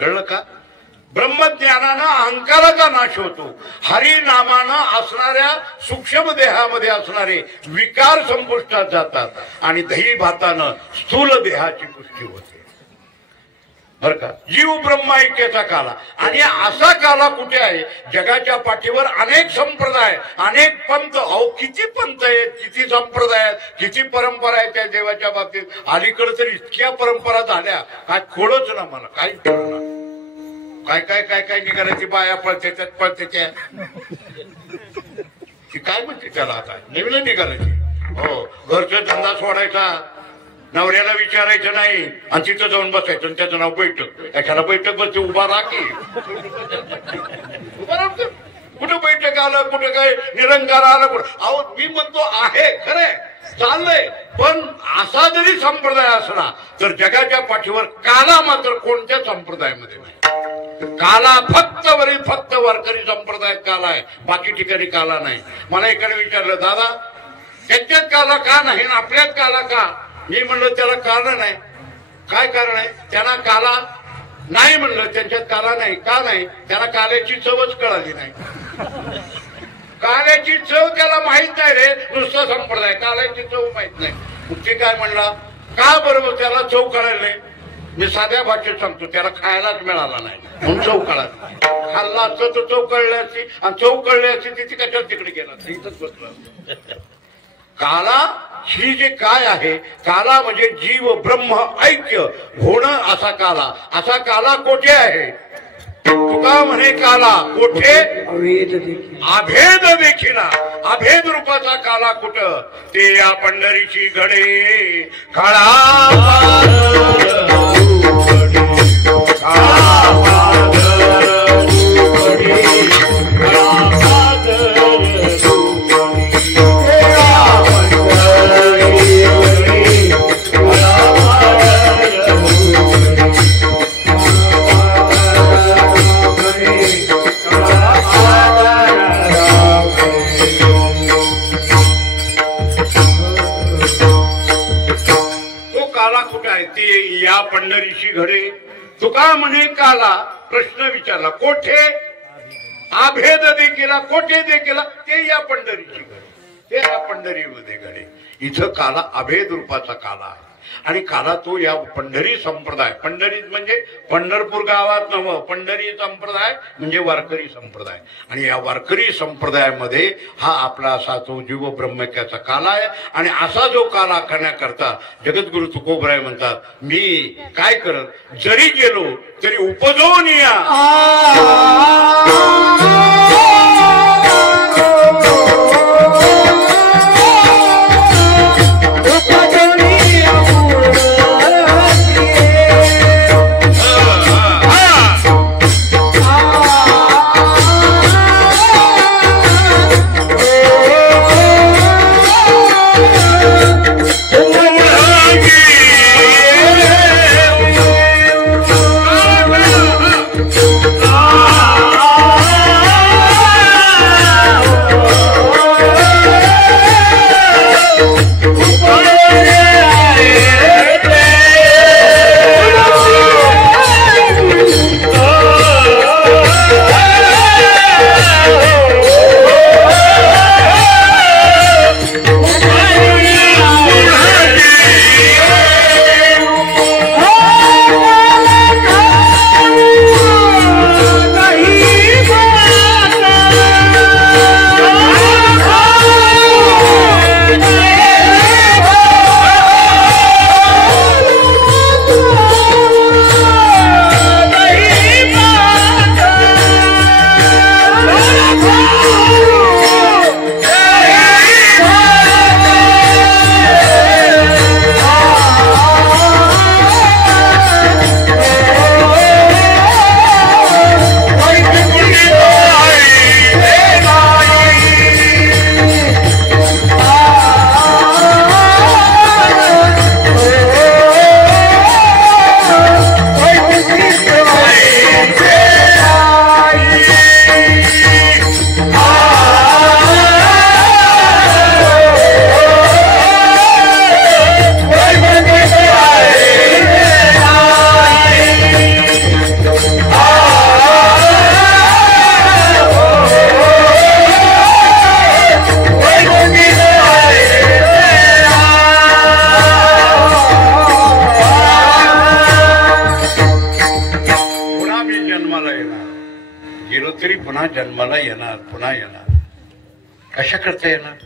कळलं का? ब्रह्मज्ञानानं अहंकाराचा नाश होतो. हरिनामानं असणाऱ्या सूक्ष्म देहामध्ये असणारे विकार संपुष्टात जातात आणि दही भातानं स्थूल देहाची पुष्टी होते. बर का? जीव ब्रह्म ऐक्याचा काला. आणि असा काला कुठे आहे? जगाच्या पाठीवर अनेक संप्रदाय, अनेक पंथ. अहो किती पंथ आहेत, किती संप्रदाय आहेत, किती परंपरा आहेत त्या देवाच्या बाबतीत. अलीकडे तर इतक्या परंपरा झाल्या काय खोडच ना मला. काय काय काय काय काय निघालायची बाया पळते त्यात पळते त्या काय म्हणते त्याला आता नवीन निघालायची. हो, घरचा धंदा सोडायचा, नवऱ्याला विचारायचं नाही आणि तिथं जाऊन बसायचं आणि त्याचं नाव बैठक. एखादा बैठक बसते, उभा राखी. उभा राहतो कुठं बैठक आलं, कुठं काय निरंकार आलं, कुठं. अहो मी म्हणतो आहे खरंय, चाललंय. पण असा जरी संप्रदाय असला तर जगाच्या पाठीवर काला मात्र कोणत्या संप्रदायामध्ये नाही. काला फक्त वारकरी संप्रदायात काला आहे, बाकी ठिकाणी काला नाही. मला एकाने विचारलं, दादा त्यांच्यात काला का नाही आपल्यात काला का? मी म्हणलं त्याला कारण आहे. काय कारण आहे? त्यांना काला नाही म्हणलं, त्यांच्यात काला नाही. का नाही? त्यांना काल्याची चवच कळाली नाही. काल्याची चव त्याला माहित नाही रे. नुसता संप्रदाय, काल्याची चव माहित नाही. मग ते काय म्हणला, का बरोबर त्याला चव कळाली नाही? मी साध्या भाषेत सांगतो, त्याला खायलाच मिळाला नाही म्हणून चव कळाली. खाल्ला असतं तर चव कळली असती आणि चव कळली असती ती कशाला तिकडे गेला इथंच बसला. काला ही जे काय आहे, काला म्हणजे जीव ब्रह्म ऐक्य होणं असा काला. असा काला कोठे आहे? तुका म्हणे काला कोठे? अभेद देखिला. अभेद रूपाचा काला कुठं? ते या पंढरीची घडे काळा पंढरीची घडे. तुका म्हणे काला. प्रश्न विचारला कोठे? अभेद देखीला. कोठे देखीला? ते या पंढरीची घडे, ते या पंढरीमध्ये घडे. इथं काला अभेद रूपाचा काला आहे. आणि काला तो या पंढरी संप्रदाय, पंढरी म्हणजे पंढरपूर गावात नव, पंढरी संप्रदाय म्हणजे वारकरी संप्रदाय. आणि या वारकरी संप्रदायामध्ये हा आपला असा तो जीव ब्रह्मैक्याचा काला आहे. आणि असा जो काला करण्याकरता जगद्गुरु तुकोबराय म्हणतात, मी काय करत जरी गेलो तरी उपजवून या. कोणतरी पुन्हा जन्माला येणार, पुन्हा येणार. कशा करता येणार?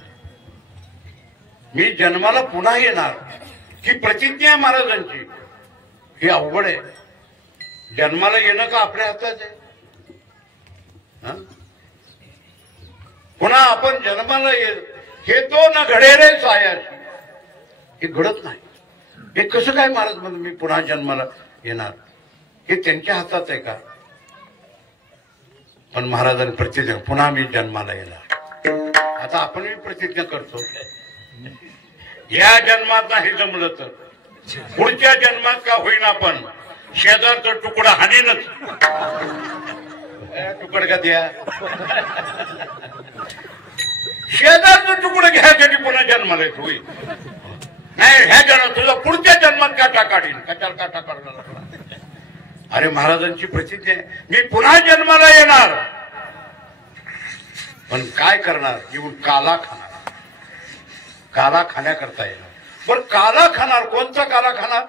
मी जन्माला पुन्हा येणार ही प्रतिज्ञा आहे महाराजांची. ही अवघड आहे. जन्माला येणं का आपल्या हातात आहे? पुन्हा आपण जन्माला हे तो न घडे रे सायाशी, हे घडत नाही. हे कसं काय महाराज म्हणून मी पुन्हा जन्माला येणार? हे त्यांच्या हातात आहे का? पण महाराजांनी प्रतिज्ञा, पुन्हा मी जन्माला येणार. आता आपणही प्रतिज्ञा करतो, या जन्मात नाही जमलं तर पुढच्या जन्मात का होईना पण शेजारचा तुकडा हाणीनच. तुकड का द्या, शेजारचं तुकडं घ्यायसाठी पुन्हा जन्माला येत होईल. नाही ह्या जन्मात तुझा पुढच्या जन्मात काटा काढीन. कशाला काटा काढला? अरे महाराजांची प्रतिज्ञा आहे, मी पुन्हा जन्माला येणार. पण काय करणार? येऊन काला खाणार. काला खाण्याकरता येणार. पण काला खाणार. कोणता काला खाणार?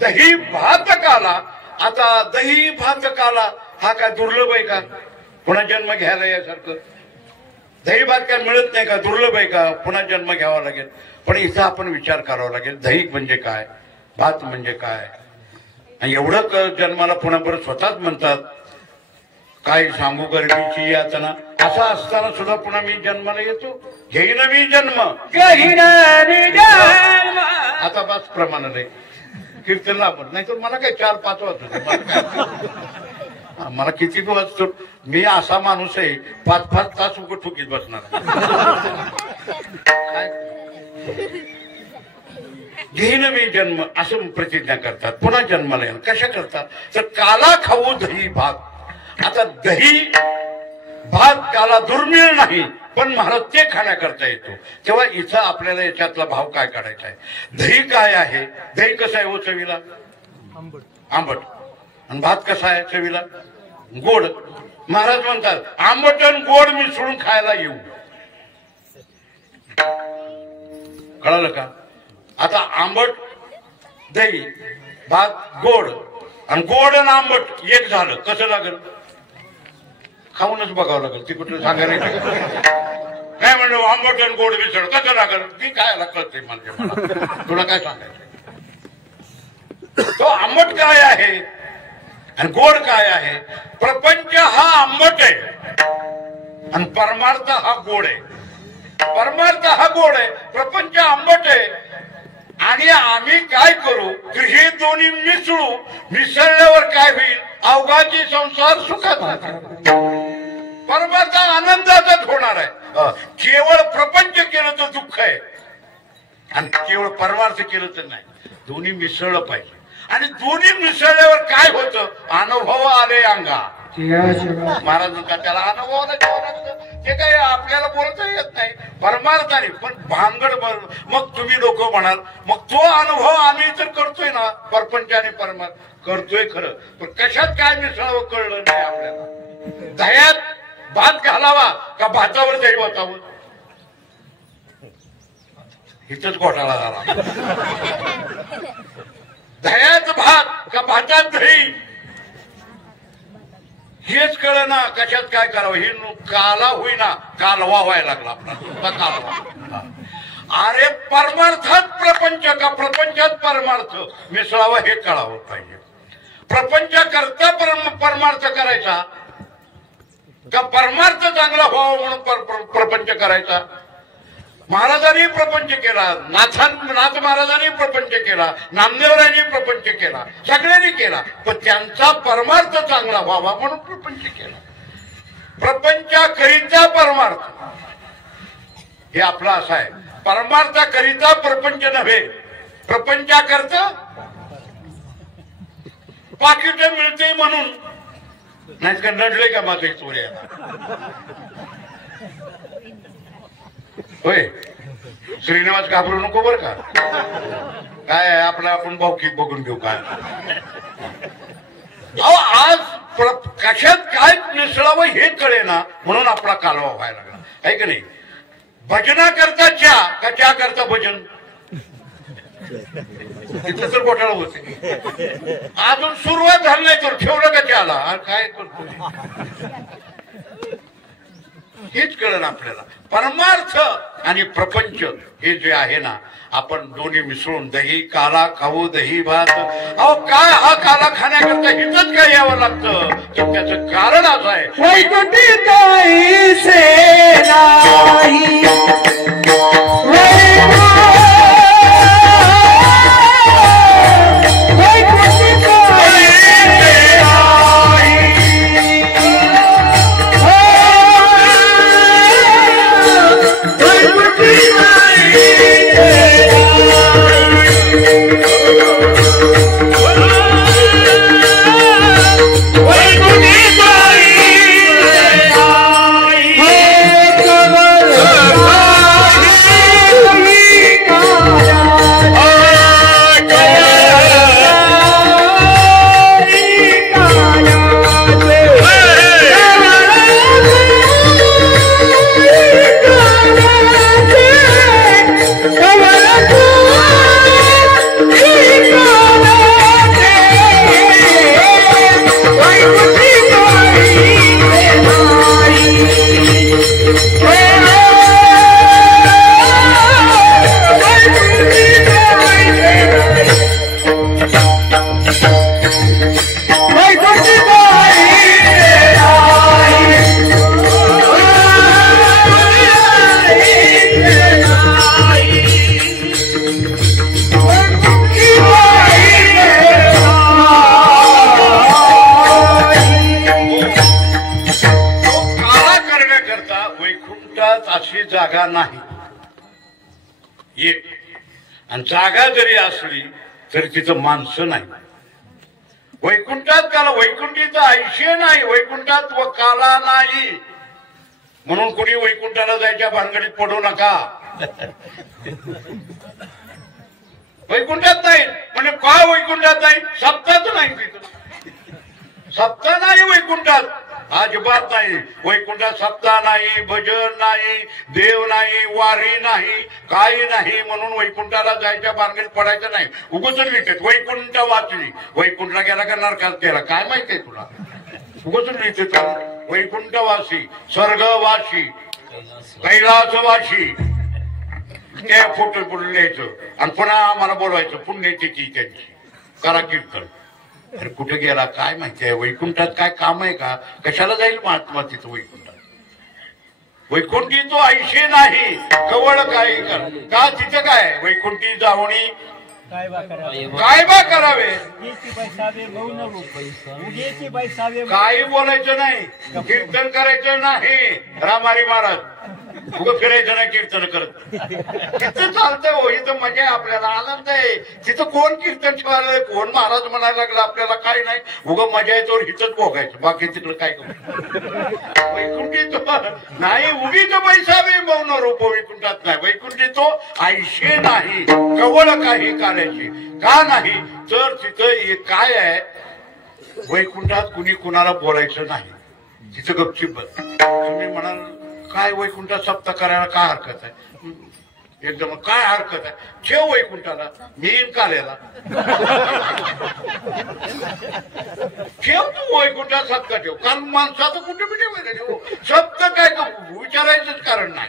दही भात काला. आता दही भात काला हा काय दुर्लभ आहे का? पुन्हा जन्म घ्यायला यासारखं दही भात काय मिळत नाही का? दुर्लभ आहे का? पुन्हा जन्म घ्यावा लागेल. पण इथं आपण विचार करावा लागेल, दही म्हणजे काय, भात म्हणजे काय. आणि एवढं जन्माला पुन्हा परत स्वतःच म्हणतात, काय सांगू गर्दीची यातना. असं असताना सुद्धा पुन्हा मी जन्माला येतो. घेईन मी जन्म, घेईन मी जन्म. आता बस प्रमाण नाही कीर्तनला पण, नाही तर मला काय 4-5 वाजतो. मला किती वाजतो? मी असा माणूस आहे 5-5 तास उघड ठोकीत बसणार. घेईन मी जन्म असं प्रतिज्ञा करतात. पुन्हा जन्माला येणार. कशा करतात? तर काला खाऊ दही भात. आता दही भात काला दुर्मिळ नाही, पण महाराज ते खाण्याकरता येतो. तेव्हा इथं आपल्याला याच्यातला भाव काय काढायचा आहे? दही काय आहे? दही कसं आहे हो चवीला? आंबट. आणि भात कसा आहे चवीला? गोड. महाराज म्हणतात आंबट आणि गोड मिसळून खायला येऊ. कळालं का? आता आंबट दही भात गोड, आणि गोड आणि आंबट एक झालं. कसं लागेल? खाऊनच बघावं लागेल. ती कुठलं सांगायला काय म्हणलं? आंबट आणि गोड मिसळ कसं लागेल? ती काय कळते म्हणजे तुला काय सांगायचं? तो आंबट काय आहे आणि गोड काय आहे? प्रपंच हा आंबट आहे आणि परमार्थ हा गोड आहे. परमार्थ हा गोड आहे, प्रपंच आंबट आहे. आणि आम्ही काय करू? तर हे दोन्ही मिसळू. मिसळल्यावर काय होईल? अवघाची संसार सुखाचा. परमार्थ आनंदाचाच होणार आहे. केवळ प्रपंच केलं तर दुःख आहे आणि केवळ परमार्थ केलं तर नाही. दोन्ही मिसळलं पाहिजे. आणि दोन्ही मिसळल्यावर काय होतं? अनुभव आले अंगा. महाराज का त्याला अनुभव ते काही आपल्याला बोलता येत नाही परमार्थाने, पण भांगड. मग तुम्ही लोक म्हणाल मग तो अनुभव आम्ही तर करतोय ना, परपंच आणि परमार्थ करतोय खरं, पण कशात काय मिसळावं कळलं नाही आपल्याला. दह्यात भात घालावा का भातावर दही ओतावं? इथंच घोटाळा झाला. दह्यात भात का भातात दही हेच कळ ना. कशात काय करावं? ही काला होईना, कालवा व्हायला लागला आपला कालवा. अरे परमार्थात प्रपंच का प्रपंचात परमार्थ मिसळावं हे कळावं पाहिजे. प्रपंच करता परमार्थ करायचा का परमार्थ चांगला व्हावा म्हणून प्रपंच करायचा? महाराजांनी प्रपंच केला, नाथ महाराजांनी प्रपंच केला, नामदेवरायांनी प्रपंच केला, सगळ्यांनी केला, पण त्यांचा परमार्थ चांगला व्हावा म्हणून प्रपंच केला. प्रपंचाकरिता परमार्थ हे आपला असं आहे. परमार्थाकरिता प्रपंच नव्हे, प्रपंचाकरता पाकिट मिळते म्हणून. नाही का नडले का माझे चोऱ्या? होय श्रीनिवास घाबरू नको बर का. काय आपला आपण भावकीत बघून घेऊ काय. आज कशात काय मिसळावं हे कळे ना, म्हणून आपला कालवा व्हायला लागला आहे की नाही. भजना करता चहा का चहा करता भजन? इथं तर घोटाळा होते. अजून सुरुवात झाली नाही तर ठेवलं का चहाला? काय करतो? हेच कळलं आपल्याला. परमार्थ आणि प्रपंच हे जे आहे ना, आपण दोन्ही मिसळून दही काला खाऊ दही भात. अहो काय हा काला खाण्याकरता हितच काय यावं लागतं, तर त्याचं कारण असं आहे. वैकुंठी काही से नाही जागा नाही एक, आणि जागा जरी असली तरी तिथं माणसं नाही. वैकुंठात काला, वैकुंठीचं आयुष्य नाही, वैकुंठात व काला नाही. म्हणून कोणी वैकुंठाला जायच्या भानगडीत पडू नका. वैकुंठात नाही म्हणजे का वैकुंठात नाही? सप्ताहच नाही तिथं, सप्ताह नाही वैकुंठात, अजिबात नाही. वैकुंठात सप्ताह नाही, भजन नाही, देव नाही, वारी नाही, काही नाही. म्हणून वैकुंठाला जायच्या भानगडीत पडायचं नाही. उगाच लिहितात वैकुंठ वाचली, वैकुंठला गेला का नरकात गेला काय माहितीये तुला? उगाच लिहितात वैकुंठवासी, स्वर्गवासी, कैलासवासी. त्या फोटो पुढे लिहायचं आणि पुन्हा मला बोलवायचं पुण्यतिथी त्यांची, करा कीर्तन. अरे कुठे गेला काय माहिती आहे? वैकुंठात काय काम आहे का? कशाला जाईल महात्मा तिथं वैकुंठात? वैकुंठी तो आयुष्य नाही, कवळ काय का तिथं काय? वैकुंठी जावणी काय बा करावे, काय बा करावे, उगीची बैसावे मौन रूप, उगीची बैसावे काही बोलायचं नाही, कीर्तन करायचं नाही. रामारी महाराज उगं फिरायचं नाही कीर्तन करत. तिथं चालतंय हो, इथं मजा आहे, आपल्याला आनंद आहे. तिथं कोण कीर्तन ठेवायला, कोण महाराज म्हणायला लागला आपल्याला काय नाही. उगं मजा आहे तो हिथंच भोगायचं, बाकी तिकडं काय करू. वैकुंठी तो नाही, उगीच बैसावे मौन रूप, वैकुंठात नाही. वैकुंठी तो आयुष्य नाही, कवळ काही कार्याची. का नाही तर तिथं काय आहे, वैकुंठात कुणी कुणाला बोलायचं नाही. तिथं गपचीप बस. तुम्ही म्हणाल काय वैकुंठात सप्ताह करायला काय हरकत आहे? एकदम काय हरकत आहे? ठेव वैकुंठाला, मी येईन काल्याला. ठेव तू वैकुंठात सप्ताह ठेव, कारण माणसाचं कुठे बी ठेवायला सप्ताह काय विचारायचंच कारण नाही.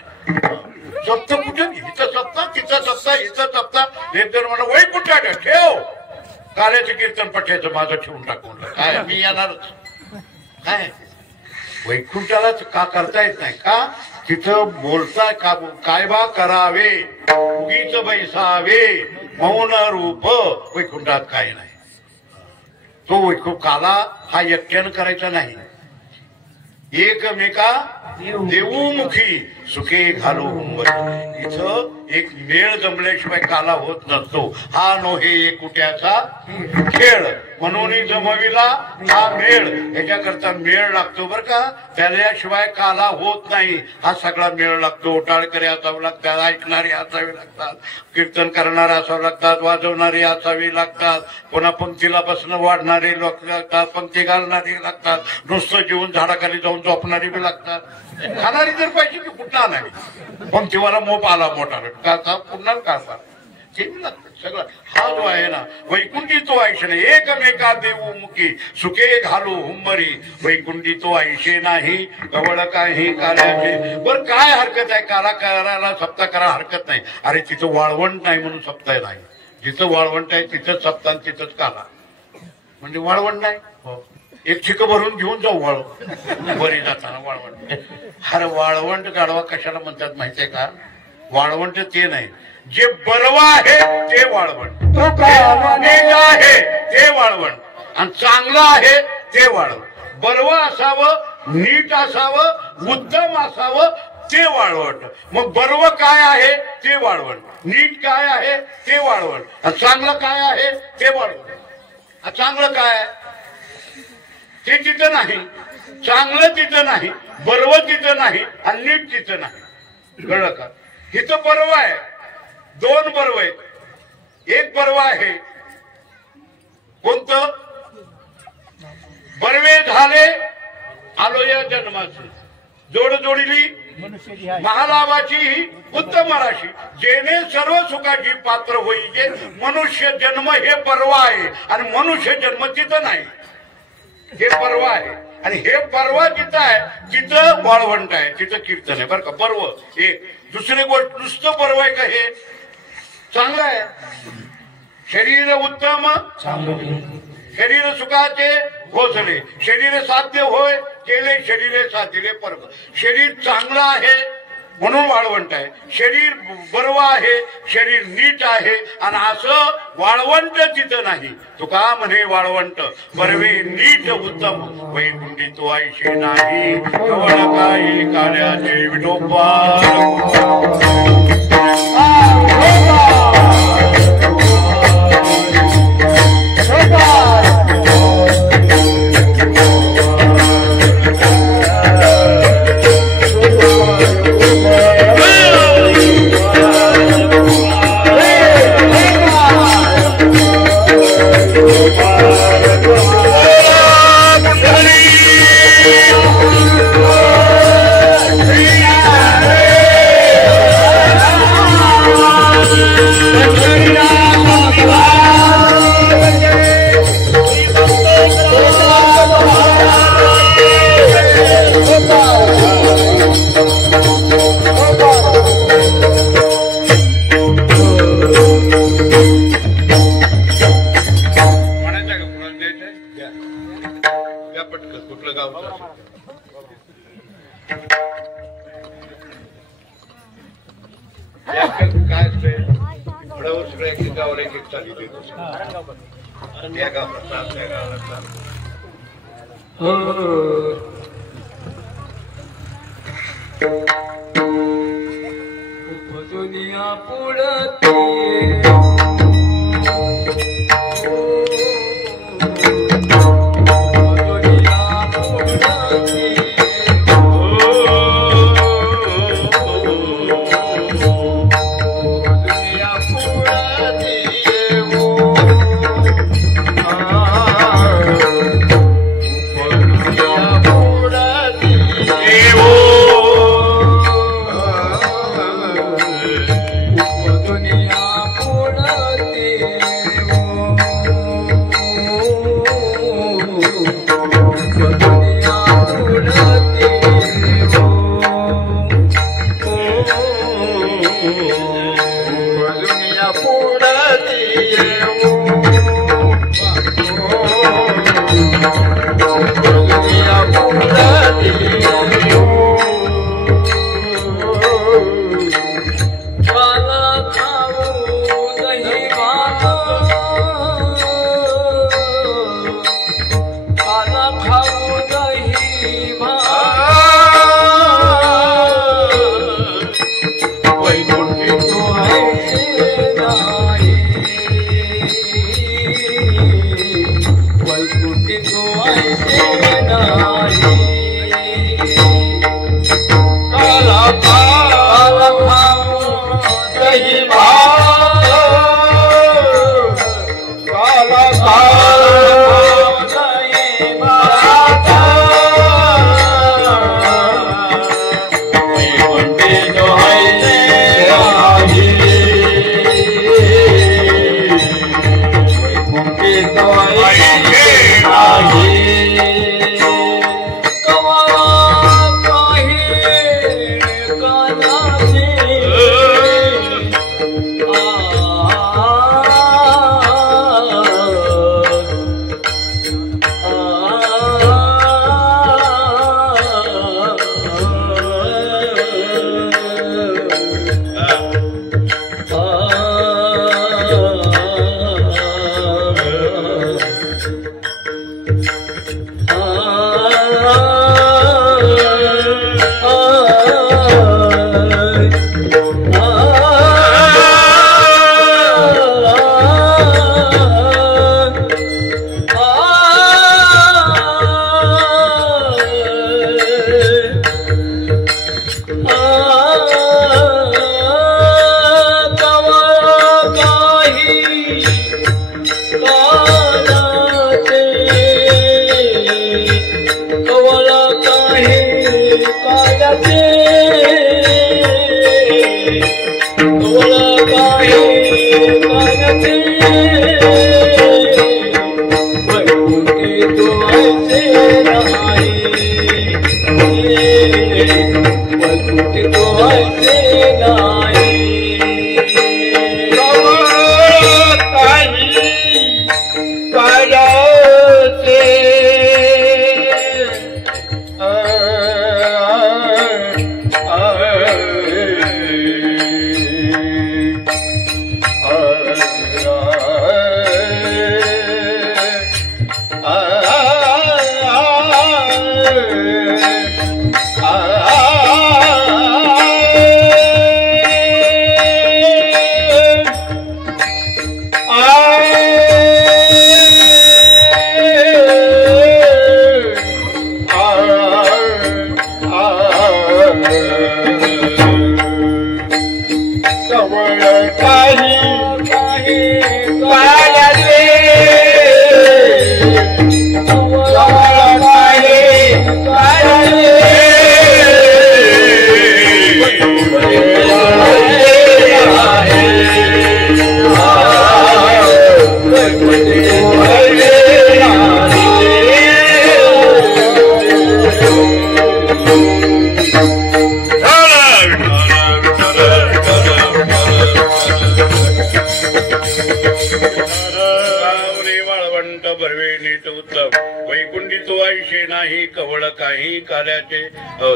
सप्ताह कुठे, इथं सप्ताह तिथं सप्ताह इथं सप्ताह. एक जण म्हणा वैकुंठात ठेव, काल्याचं कीर्तन पठायचं माझं ठेवून टाकून काय मी येणारच काय? वैकुंठालाच का करता येत नाही का? तिथं बोलता का काय बा करावे, उगीच बैसावे मौन रूप. वैकुंठात काही नाही. तो वैकुंठ काला हा एकट्यानं करायचा नाही, एकमेका देऊमुखी सुखे घालू. इथं एक मेळ जमल्याशिवाय काला होत नसतो. हा नोहे एकुट्याचा खेळ, म्हणून जमविला हा मेळ. ह्याच्याकरता मेळ लागतो बर का, त्याच्याशिवाय काला होत नाही. हा सगळा मेळ लागतो. टाळकरी असावे लागतात, ऐकणारी असावी लागतात, कीर्तन करणारे असावे लागतात, वाजवणारी असावी लागतात, पुन्हा पंक्तीला बसणं वाढणारे लोक लागतात, पंक्ती घालणारी लागतात, नुसतं जीवन झाडाखाली जाऊन झोपणारी बी लागतात. खाणारी जर पाहिजे की कुठला नाही, पंक्तीवाला मोप आला मोठा का पुन्हा काढतात. ते लागतं सगळं. हा जो आहे ना वैकुंठी तो ऐशे नाही एकमेका देऊ मुखी सुखे घालू हुंबरी वैकुंठी तो ऐशे नाही कवळ काही काल्याचे. बर काय हरकत आहे काला करायला सप्ताह करा हरकत नाही. अरे तिथं वाळवंट नाही म्हणून सप्ताह नाही. जिथं वाळवंट आहे तिथंच सप्ताह तिथंच काला म्हणजे वाळवंट नाही. एक चिक भरून घेऊन जाऊ वाळव वरी जाताना वाळवंट. अरे वाळवंट गाढवा कशाला म्हणतात माहितीये का? वाळवंट ते नाही जे बरवा आहे ते वाळवंट आहे ते वाळवंट आणि चांगलं आहे ते वाळवंट. बरवा असावं नीट असावं उत्तम असावं ते वाळवंट. मग बरव काय आहे ते वाळवंट, नीट काय आहे ते वाळवंट आणि चांगलं काय आहे ते वाळवंट. चांगलं काय आहे ते तिथं नाही, चांगलं तिथं नाही, बरव तिथं नाही आणि नीट तिथं नाही. कळलं का? इथं बरव आहे, दोन बरव आहेत. एक बरव आहे कोणतं? बरवे झाले आलो या जन्माची जोड जोडली महालाभाची उत्तम राशी जेणे सर्व सुखाची पात्र होईचे. मनुष्य जन्म हे पर्व आहे आणि मनुष्य जन्म तिथं नाही, हे पर्व आहे. आणि हे पर्व जिथं आहे तिथं वाळवंट आहे, तिथं कीर्तन आहे. बरं का? पर्व एक. दुसरी गोष्ट नुसतं पर्व आहे का? हे चांगलं आहे. शरीर उत्तम शरीर सुखाचे घोषले शरीर साध्य होय केले शरीरे साधिले पर्व. शरीर चांगलं आहे म्हणून वाळवंट आहे, शरीर बरवा आहे, शरीर नीट आहे आणि असं वाळवंट तिथं नाही. तुका म्हणे वाळवंट बरवे नीट उत्तम वैकुंठी तो ऐशे नाही कवळ काही कार्याचे विठोबा. दुनिया पुढती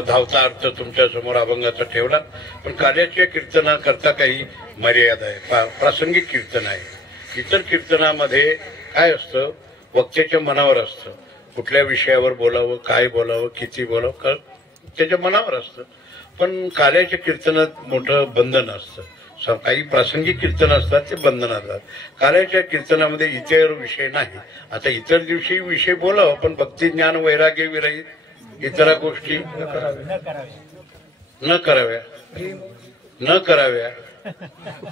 धावता अर्थ तुमच्या समोर अभंगाचा ठेवला, पण कार्याच्या कीर्तना करता काही मर्यादा आहे, प्रासंगिक कीर्तन आहे. इतर कीर्तनामध्ये काय असतं, वक्त्याच्या मनावर असतं, कुठल्या विषयावर बोलावं, काय बोलावं, किती बोलावं, त्याच्या मनावर असतं. पण कार्याच्या कीर्तनात मोठं बंधन असतं. काही प्रासंगिक कीर्तन असतात ते बंधन असतात. कार्याच्या कीर्तनामध्ये इतर विषय नाही. आता इतर दिवशी विषय बोलावं, पण भक्ती ज्ञान वैराग्य विरहित इतर गोष्टी न कराव्या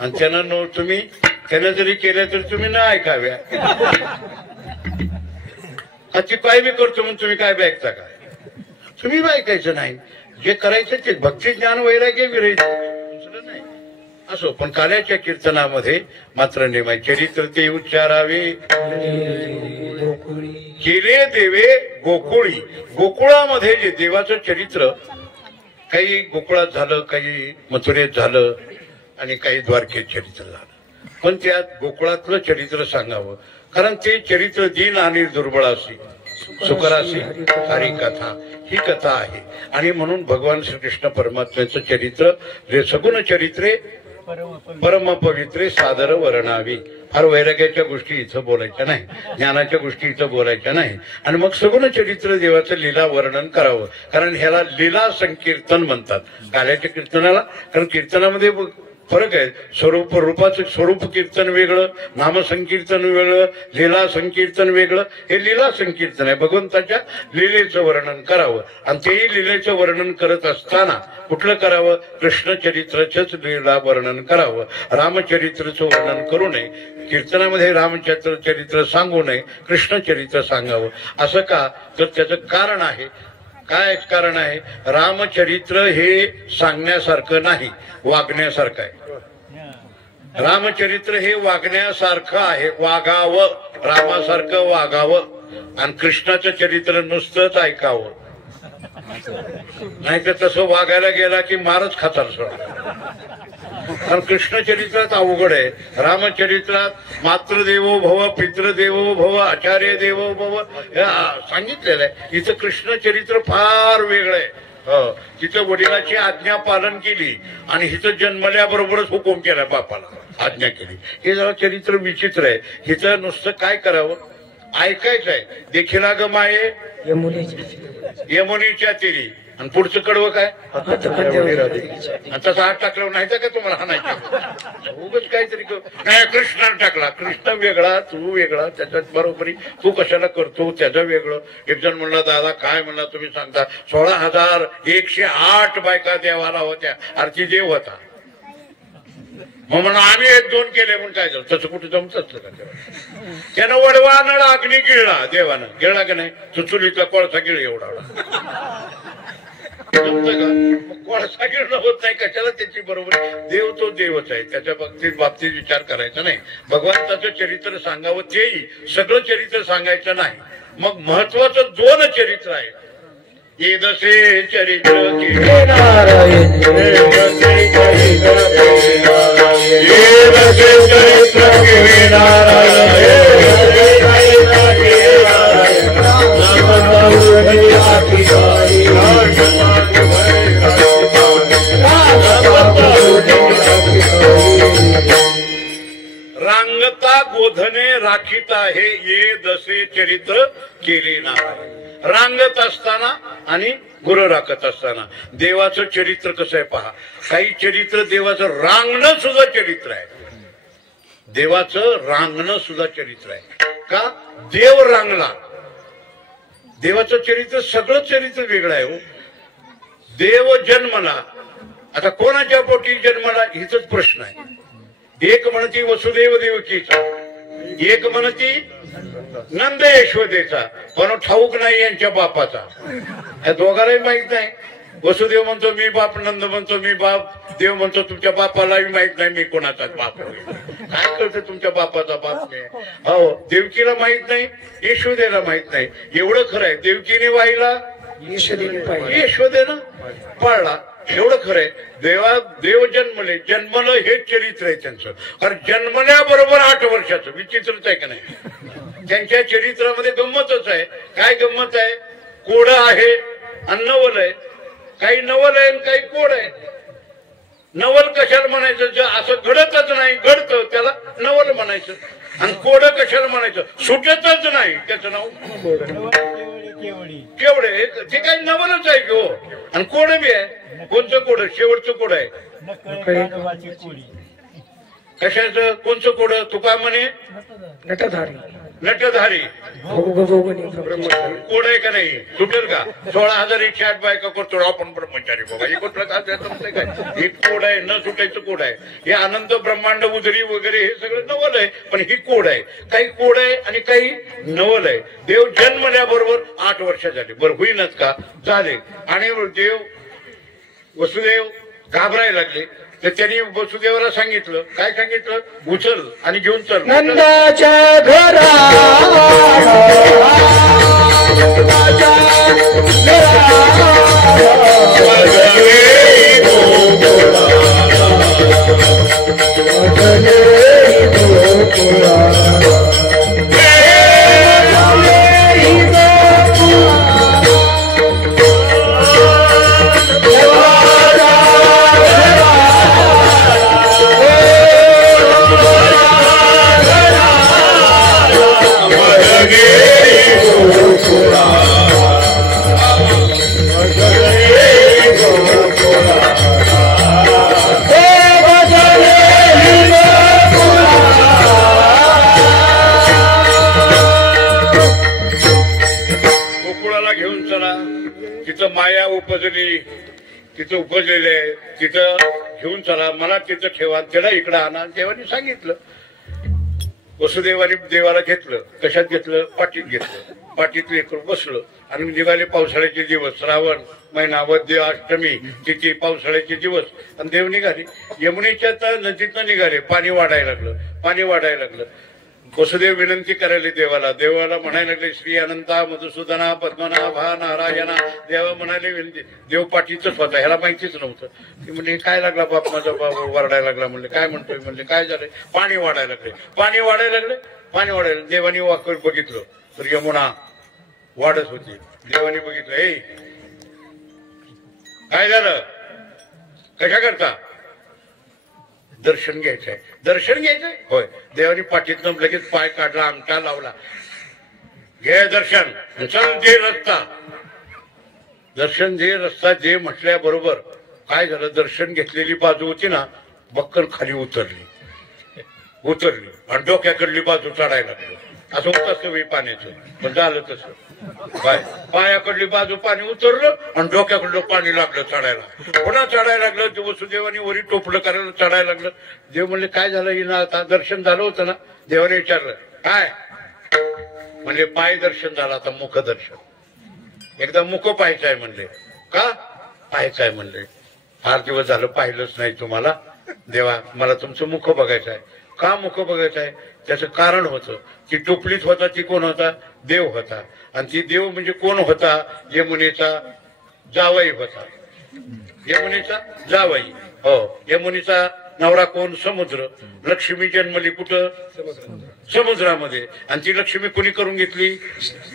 आणि त्यांना तुम्ही त्याने जरी केल्या तरी तुम्ही न ऐकाव्या. ती काय बी करतो म्हणून तुम्ही काय बी ऐकता का? तुम्ही बी ऐकायचं नाही. जे करायचं ते भक्ती ज्ञान वैराग्य विरहित, दुसरं नाही. असो, पण कार्याच्या कीर्तनामध्ये मात्र नेमाय चरित्र ते उच्चारावे. केले देवे गोकुळी. गोकुळामध्ये जे देवाचं चरित्र, काही गोकुळात झालं, काही मथुरेत झालं आणि काही द्वारकेत चरित्र झालं, पण त्यात गोकुळातलं चरित्र सांगावं, कारण ते चरित्र दीन आणि दुर्बळासी सुकरासी हरी कथा ही कथा आहे. आणि म्हणून भगवान श्रीकृष्ण परमात्म्याचं चरित्र सगुण चरित्रे परम पवित्रे सादर वर्णावी. फार वैराग्याच्या गोष्टी इथं बोलायच्या नाही, ज्ञानाच्या गोष्टी इथं बोलायच्या नाही. आणि मग सगुण चरित्र देवाचं लीला वर्णन करावं, कारण ह्याला लीला संकीर्तन म्हणतात कार्याच्या कीर्तनाला. कारण कीर्तनामध्ये फरक आहे. रूपाचं स्वरूप कीर्तन वेगळं, नामसंकीर्तन वेगळं, लीला संकीर्तन वेगळं. हे लीला संकीर्तन आहे. भगवंताच्या लीलेचं वर्णन करावं, आणि तेही लीलेचं वर्णन करत असताना कुठलं करावं? कृष्ण चरित्रच लीला वर्णन करावं. रामचरित्रचं वर्णन करू नये. कीर्तनामध्ये रामचरित्र सांगू नये, कृष्ण चरित्र सांगावं. असं का? तर त्याचं कारण आहे. काय कारण आहे? रामचरित्र हे सांगण्यासारखं नाही, वागण्यासारखं आहे. रामचरित्र हे वागण्यासारखं आहे, वागावं, रामासारखं वागावं. आणि कृष्णाचं चरित्र नुसतंच ऐकावं, नाही तर तसं वागायला गेला की मारच खाताल सोडा. कारण कृष्ण चरित्रात अवघड आहे. रामचरित्रात मातृदेवो भव, पितृदेवो भव, आचार्य देवो भव सांगितलेलं आहे. इथं कृष्ण चरित्र फार वेगळं आहे. तिथं वडिलाची आज्ञा पालन केली आणि हिथं जन्मल्याबरोबरच हुकूम केला, बापाला आज्ञा केली. हे जरा चरित्र विचित्र आहे. हिथं नुसतं काय करावं? ऐकायचं आहे. देखीला ग माये यमुनीच्या तीरी. आणि पुढचं कडवं काय? तसा हात टाकला नाही तर काय तुम्हाला हाणायचं? उगाच काहीतरी नाही, कृष्णाने टाकला. कृष्ण वेगळा, तू वेगळा, त्याच्यात बरोबरी तू कशाला करतो, त्याचं वेगळं. एक जण म्हणला, दादा काय म्हणला तुम्ही सांगता? 16,108 बायका देवाला होत्या, आरती देव होता. मग म्हणून आम्ही 1-2 केले म्हणून काय झालं? तसं कुठे जमत असलं का? त्यानं वडवा नळ अग्नी गिळला, देवानं गिळला का नाही? चुचुलीचा कोळसा गिळ एवढा. जमतं का? मग कोणाचा गिरणं होत नाही, कशाला त्याची बरोबर. देव तो देवच आहे, त्याच्या बाबतीत विचार करायचा नाही. भगवंताचं चरित्र सांगावं तेही, सगळं चरित्र सांगायचं नाही. मग महत्वाचं 2 चरित्र आहे. येदसे चरित्र केले नारायण, येदसे चरित्र केले नारायण, रांगता गोधने राखीता हे ये दसे चरित्र केले नारायण. रांगत असताना आणि गुरु राखत असताना देवाचं चरित्र कसं आहे पहा. काही चरित्र देवाचं रांगणं सुद्धा चरित्र आहे. देवाचं रांगणं सुद्धा चरित्र आहे. का? देव रांगला. देवाचं चरित्र सगळं चरित्र वेगळं आहे हो. देव जन्मला, आता कोणाच्या पोटी जन्मला हिच प्रश्न आहे. एक म्हणती वसुदेव देवकीचा, एक म्हणती नंद यशोदेचा, पण ठाऊक नाही यांच्या बापाचा. या दोघांनाही माहित नाही. वसुदेव म्हणतो मी बाप, नंद म्हणतो मी बाप, देव म्हणतो तुमच्या बापालाही माहित नाही मी कोणाचाच बाप. काय कळतं तुमच्या बापाचा बाप नाही. हो, देवकीला माहित नाही, यशोदेला माहित नाही. एवढं खरं आहे. देवकीने वाहिला, यशोदेनं पाळला, एवढं खरंय. देव जन्मलं हेच चरित्र आहे त्यांचं. कारण जन्मल्याबरोबर 8 वर्षाचं. विचित्रच आहे का नाही. त्यांच्या चरित्रामध्ये गंमतच आहे. काय गंमत आहे? कोड आहे आणि नवल आहे. काही नवल आहे आणि काही कोड आहे. नवल कशाला म्हणायचं? असं घडतच नाही, घडतं त्याला नवल म्हणायचं. आणि कोड कशाला म्हणायचं? सुटतच नाही त्याचं नाव केवढे. ते काही नवलच आहे की हो. आणि कोड बी आहे. कोणचं कोड? शेवटचं कोड आहे. कशाचं? कोणचं कोड? तू काय म्हणे? नटधारी. नटधारी कोड आहे का नाही? सुटेल का? 16,108 बायका करतो आपण ब्रह्मचारी बाबा. हे कुठलं काय? हे कोड आहे, न सुटायचं कोड आहे. हे अनंत ब्रह्मांड उदरी वगैरे हे सगळं नवल आहे. पण ही कोड आहे. काही कोड आहे आणि काही नवल आहे. देव जन्मल्याबरोबर 8 वर्ष झाले. बरं होईनच का? झाले. आणि देव वसुदेव घाबरायला लागले. तर त्यांनी वसुदेवाला सांगितलं. काय सांगितलं? उचल आणि घेऊन चल नंदाच्या घरा. माया उपजली, तिथं उपजलेलं आहे, तिथं घेऊन चला, मला तिथं ठेवा, त्याला इकडं आणा. देवानी सांगितलं. वसुदेवाने देवाला घेतलं. कशात घेतलं? पाठीत घेतलं. पाठीत लेकरू बसलं आणि निघाले पावसाळ्याचे दिवस. श्रावण महिना, वद्य अष्टमी तिथी, पावसाळ्याचे दिवस. आणि देव निघाले. यमुनेच्या नदीतनं निघाले. पाणी वाढायला लागलं. पाणी वाढायला लागलं. वसुदेव विनंती करायला देवाला. देवाला म्हणायला लागले श्री अनंता मधुसूदना पद्मनाभा नारायणा. देवा म्हणाले विनंती. देव पाठीच होता, ह्याला माहितीच नव्हतं. ती म्हणले काय लागला बाप माझा? बाप वरडायला लागला. म्हणले काय म्हणतोय? म्हणले काय झालंय? पाणी वाढायला लागले. पाणी वाढायला लागले. पाणी वाढायला. देवानी वाकर बघितलं तर यमुना वाढत होती. देवानी बघितलं. हे काय झालं? कशा करता? दर्शन घ्यायचंय. दर्शन घ्यायचंय? होय. देवानी पाठीतनं लगेच पाय काढला, अंगठा लावला. घे दर्शन. चल दे रस्ता. दर्शन दे रस्ता दे म्हटल्याबरोबर काय झालं? दर्शन घेतलेली बाजू होती ना, बक्कल खाली उतरली आणि डोक्याकडली बाजू चढायला लागली. असं होत असतं वेळी पाण्याचं. पण झालं तसं. पायाकडली बाजू पाणी उतरलं आणि डोक्याकडलं पाणी लागलं चढायला. पुन्हा चढायला लागलं. वसुदेवानी वरी टोपलं करायला चढायला लागलं. देव म्हणले काय झालं हिनं? आता दर्शन झालं होतं ना? देवाने विचारलं काय? म्हणजे पाय दर्शन झालं, आता मुख दर्शन. एकदा मुख पाहायचं आहे म्हणले. का? पाहायचं आहे म्हणले. फार दिवस झालं पाहिलंच नाही तुम्हाला. देवा मला तुमचं मुख बघायचं आहे. का मुख बघायचं आहे? त्याचं कारण होतं. ती टोपलीत होता ती कोण होता? देव होता. आणि ती देव म्हणजे कोण होता? यमुनेचा जावई होता. यमुनेचा जावई. हो, यमुनेचा नवरा कोण? समुद्र. लक्ष्मी जन्मली कुठं? समुद्रामध्ये. आणि ती लक्ष्मी कोणी करून घेतली?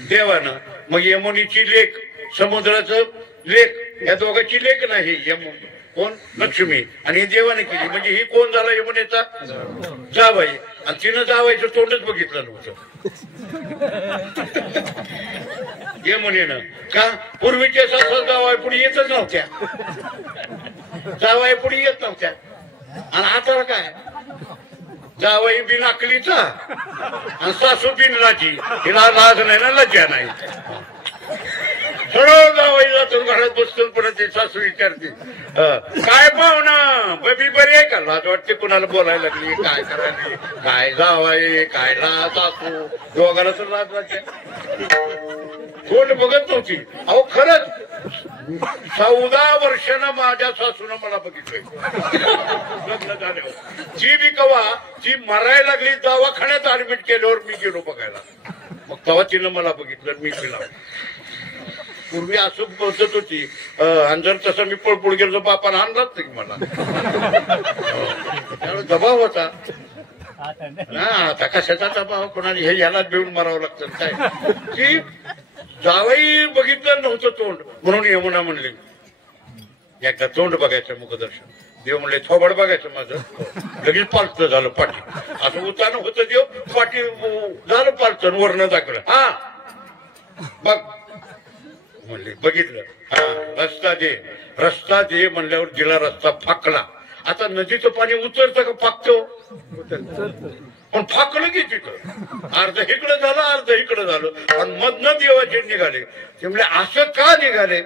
देवानं. मग यमुनीची लेक, समुद्राचं लेक, या दोघांची लेक नाही. यमुन कोण? लक्ष्मी. आणि देवाने केली. म्हणजे ही कोण झाला? यमुनेचा जावई. आणि तिनं जावायचं तोंडच बघितलं नव्हतं यमुनेनं. का? पूर्वीच्या सासू जावाय पुढे येतच नव्हत्या. जावाई पुढे येत नव्हत्या. आणि आता काय? जावाई बिन अकलीचा आणि सासू बिन लाजी. हिला लाज नाही ना लज्जा नाही. सरळ जावाई जातो घरात बसतो. पुढे ते सासू विचारते काय पाहुणा बबी बरी आहे का? लाज वाटते कुणाला बोलायला लागली. काय करायली? काय जावाई काय ला सासू दोघांना तर लाज वाटते. कोण बघत नव्हती. अहो खरंच 14 वर्षानं माझ्या सासूनं मला बघितलंय लग्न झाल्यावर. जी बी कवा ती मरायला लागली दवाखान्यात ऍडमिट केल्यावर मी गेलो बघायला. मग तेव्हा तिनं मला बघितलं. मी तिला पूर्वी असं पद्धत होती. आणि जर तसं मी पळपुळ गेलो तर बापानं आणलाच नाही मला. त्यावेळेस दबाव होता ना. आता कशाचा दबाव? कोणाला हे याला भिवून मारावं लागतं काय? की जावई बघितलं नव्हतं तोंड म्हणून यमुना म्हणली एकदा तोंड बघायचं मुखदर्शन. देव म्हणले थोबड बघायचं माझं. लगेच पालतं झालं पाठी. असं उतानं होतं देव पाठी झालं पालतं वरनं दाखवलं. हा बघ म्हणले. बघितलं. हा रस्ता दे. रस्ता दे म्हणल्यावर दिला. रस्ता फाकला. आता नदीचं पाणी उतरतं का? फाकतो. पण फाकलं की तिथं अर्ध इकडं झालं अर्ध इकडं झालं. आणि मधनं देवाचे निघाले. ते म्हणजे असं का निघाले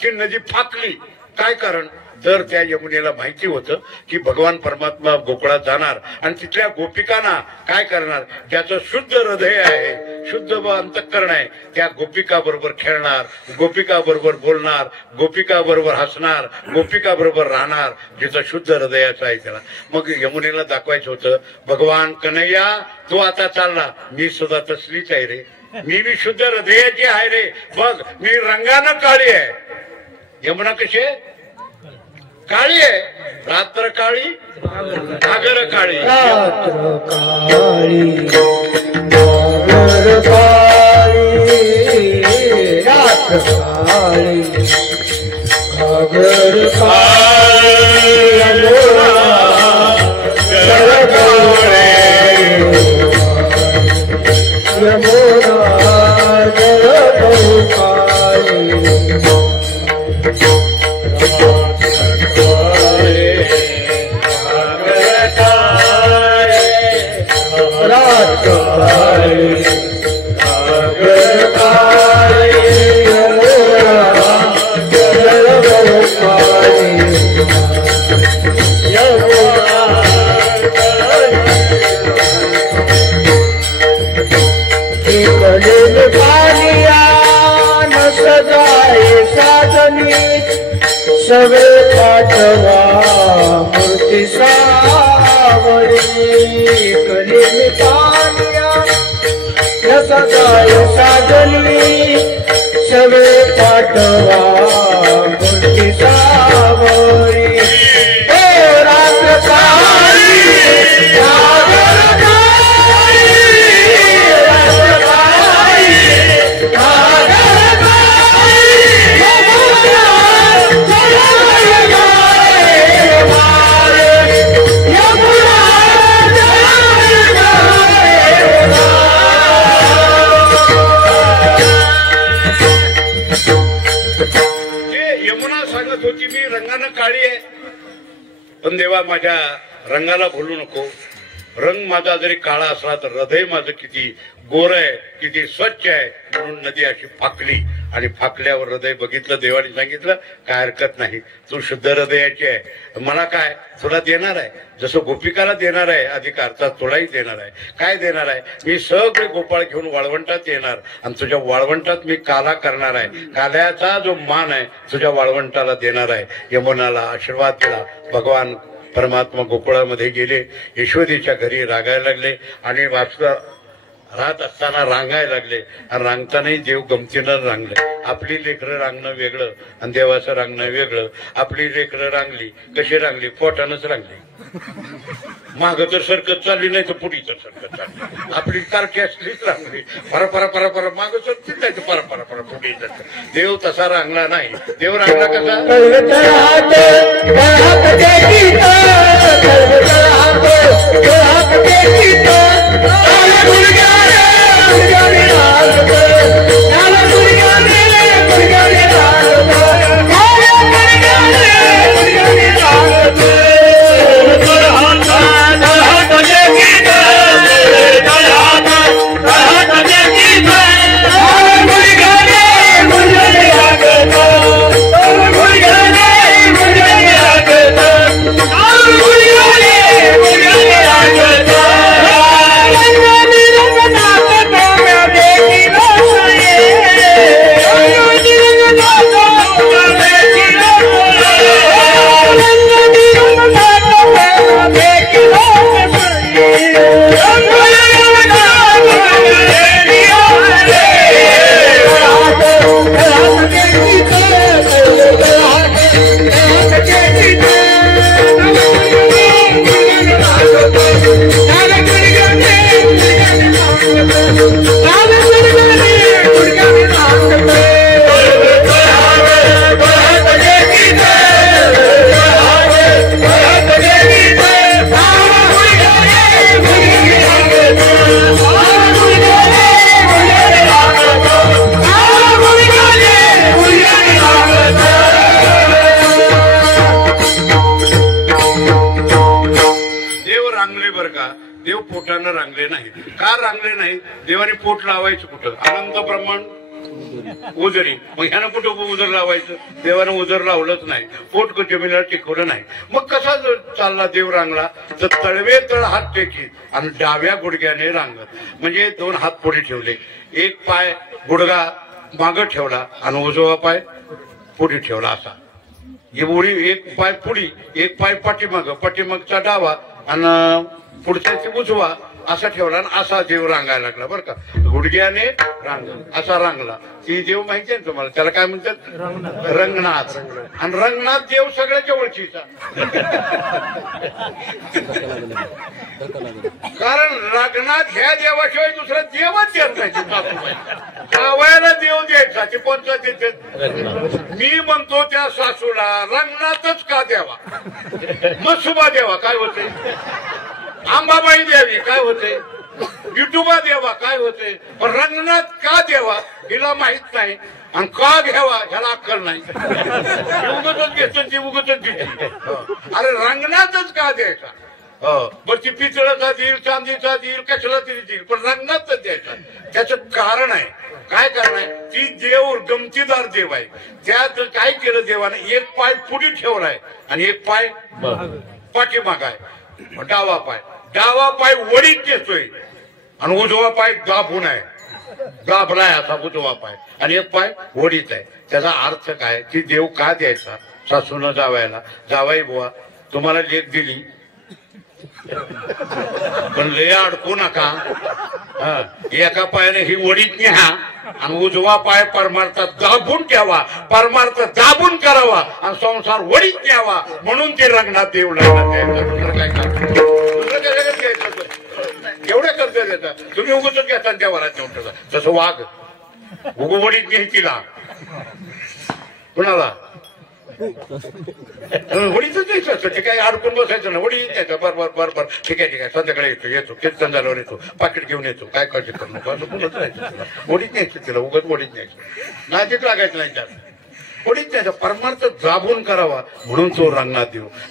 की नदी फाकली? काय कारण? तर त्या यमुनेला माहिती होतं की भगवान परमात्मा गोकुळात जाणार आणि तिथल्या गोपिकांना काय करणार? ज्याचं शुद्ध हृदय आहे, शुद्ध अंतःकरण आहे, त्या गोपिका बरोबर खेळणार, गोपिका बरोबर बोलणार, गोपिका बरोबर हसणार, गोपिका बरोबर राहणार. जिचं शुद्ध हृदयाचं आहे त्याला. मग यमुनेला दाखवायचं होतं भगवान कन्हैया तू आता चालला. मी सुद्धा तसलीच आहे रे. मी बी शुद्ध हृदयाची आहे रे. बघ मी रंगानं काळी आहे. यमुना कशी आहे? काळी आहे. रात्र काळी आगर काळी. रात्र काळी आगर काळी. रात्र काळी आगर काळी. सवे पाठवा मूर्ती सावळी. कली पानिया सदाय साजली. सवे पाठवा मूर्ती सावळी. रात्र काळी पण देवा माझ्या रंगाला भुलू नको. रंग माझा जरी काळा असला तर हृदय माझं किती गोर आहे की ती स्वच्छ आहे म्हणून नदी अशी फाकली आणि फाकल्यावर हृदय बघितलं. देवाने सांगितलं काय हरकत नाही, तू शुद्ध हृदयाची आहे, मला काय तुला देणार आहे, जसं गोपिकाला देणार आहे अधिकार तर तुलाही देणार आहे. काय देणार आहे, मी सगळे गोपाळ घेऊन वाळवंटात येणार आणि तुझ्या वाळवंटात मी काला करणार आहे. काल्याचा जो मान आहे तुझ्या वाळवंटाला देणार आहे. यमुनाला आशीर्वाद दिला. भगवान परमात्मा गोकुळामध्ये गेले, यशोदेच्या घरी रागायला लागले आणि राहत असताना रांगायला लागले आणि रांगतानाही देव गमतीनं रांगले. आपली लेकरं रांगणं वेगळं आणि देवाचं रांगणं वेगळं. आपली लेकरं रांगली कशी रांगली, पोटानंच रांगली, माग तर सरकत चालली नाही तर पुढी तर सरकत चालली. आपली सारखी असलीच रांगली, परपरा परपरा माग सरकीच नाही तर परपरा पर पुढी जात. देव तसा रांगला नाही. देव रांगला रांगले नाही. का रांगले नाही, देवाने पोट लावायचं कुठं, अनंत ब्रह्मांड उजरी, मग ह्यानं कुठं उजर लावायचं, देवानं उजर लावलंच नाही, पोट जमिनीला टिकवलं नाही. मग कसा चालला देव रांगला तर तळवे तळ हात टेकी आणि डाव्या गुडघ्याने रांगत, म्हणजे दोन हात पुढे ठेवले, एक पाय गुडघा मागं ठेवला आणि उजवा पाय पुढे ठेवला. असा ही उडी, एक पाय पुढी एक पाय पाठीमाग, पाठीमागचा डावा आणि पुढच्याची उजवा असा ठेवला आणि असा देव रांगायला लागला. बरं का, गुडघ्याने रांग असा रांगला. ती देव माहिती आहे तुम्हाला, त्याला काय म्हणतात, रंगनाथ. आणि रंगनाथ देव सगळ्याच्या ओळखीचा, कारण रंगनाथ ह्या देवाशिवाय दुसरा देवच येत नाही. जावयाला देव द्यायचा ते कोणता देते. मी म्हणतो त्या सासूला रंगनाथच का द्यावा, मसुबा द्यावा काय होते, आंबाबाई द्यावी काय होते, विठोबा द्यावा काय होते, पण रंगनाथ का द्यावा हिला माहित नाही आणि का घ्यावा ह्याला अक्कल नाही. उगतच घेतो ती उगतच घेतली. अरे रंगनाथच का द्यायचा, बरं ती पितळाचा देईल, चांदीचा देईल, कशाला तरी देईल, पण रंगनाथच द्यायचा. त्याचं कारण आहे. काय कारण आहे, ती देव गमतीदार देव आहे. त्यात काय केलं देवाने, एक पाय पुढे ठेवलाय आणि एक पाय पाठीमाग आहे. डावा पाय वडीत देतोय आणि उजवा पाय दाबून आहे, दाबलाय असा उजवा पाय, आणि एक पाय वडीत आहे. त्याचा अर्थ काय, की देव का द्यायचा सासून जावायला, जावाई बुवा तुम्हाला लेख दिली पण लय अडकू नका, एका पायाने ही वडीत न्या आणि उजवा पाय परमार्थात दाबून ठेवा, परमार्थ दाबून करावा आणि संसार वडीत न्यावा, म्हणून ते रंगनाथ देव लागला. एवढ्या कर्ज देता तुम्ही, उगतच घेता त्या वरात नेऊन ठेवता. तसं वाघ उगू वडीत घ्यायची ला कुणाला वडीच द्यायचं असतं, ते काय अडकून बसायचं ना, वडी द्यायचं. बरोबर बरोबर ठीक आहे संध्याकाळी येतो कीर्तन झाल्यावर येतो, पाकिट घेऊन येतो, काय काळजी करू नको असं बोलत राहायचं. वडीच न्यायचं तिला, उगत वडीच न्यायचं, नाजीक लागायचं नाही त्यात. कोणी त्याचा परमार्थ जाबून करावा म्हणून तो रंगला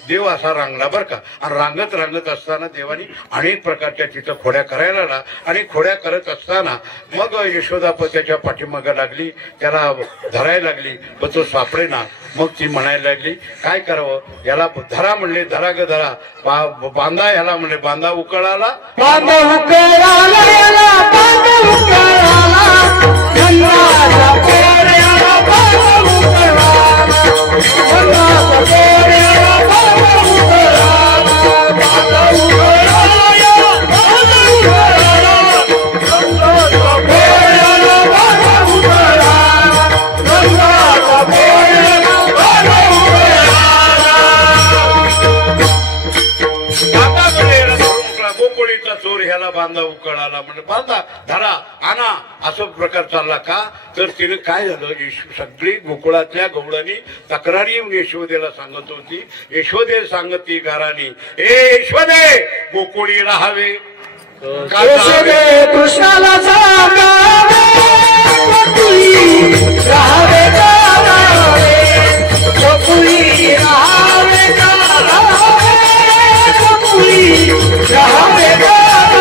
देव असा रंगला बरं का. आणि रांगत असताना देवानी अनेक प्रकारच्या तिथं खोड्या करायला लागला. आणि खोड्या करत असताना मग यशोदा त्याच्या पाठीमागं लागली, त्याला धरायला लागली, पण तो सापडेना. मग ती म्हणायला लागली काय करावं, याला धरा म्हणले, धरा ग धरा, बांधा याला म्हणले, बांधा उकळाला, बांधा उकळाला, बांधा उकळाला, गंगाच्या पोऱ्याला बांधा उकळाला, गंगाच्या पोऱ्याला बांधा उकळाला, बांधा उकळाला, बांधा उकळाला, गंगाच्या पोऱ्याला बांधा उकळाला, गंगाच्या पोऱ्याला बांधा उकळाला. गोकुळीचा चोर ह्याला बांधा उकळाला म्हणजे बांधा धरा आणा असं प्रकार चालला का. तर तिने काय झालं, सगळी गोकुळातल्या गवळणी तक्रारी येऊन यशोदेला सांगत होती. यशोदे सांगती घराणी, ए यशोदे गोकुळी राहावे कृष्णाला सांगावे, गोकुळी राहावे गावे, गोकुळी राहावे गावे, गोकुळी राहावे गावे,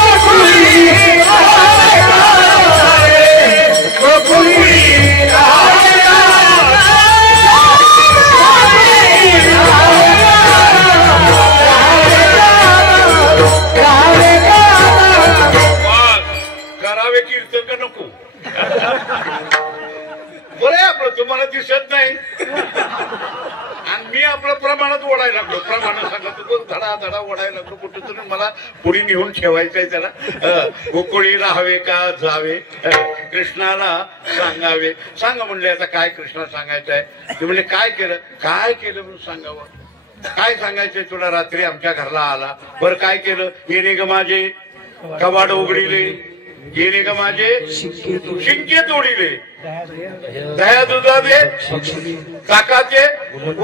गोकुळी राहावे गावे, गोकुळी राहावे करावे कीर्तन का नको. बरं आपलं तुम्हाला दिसत नाही आणि मी आपलं प्रमाणात ओढायला लागलो. प्रमाणात सांगतो धडा धडा ओढायला लागलो. कुठं तरी मला पुढे नेऊन ठेवायचंय त्याला. गोकुळी राहावे का जावे, कृष्णाला सांगावे. सांगा म्हणले आता काय कृष्णा सांगायचं आहे. ते म्हणले काय केलं म्हणून सांगावं. काय सांगायचंय तुला. रात्री आमच्या घरला आला, बरं काय केलं. येणे ग माझे कवाड उघडिले, येणे ग माझे शिंके तोडिले, दह्या दुधाचे ताकाचे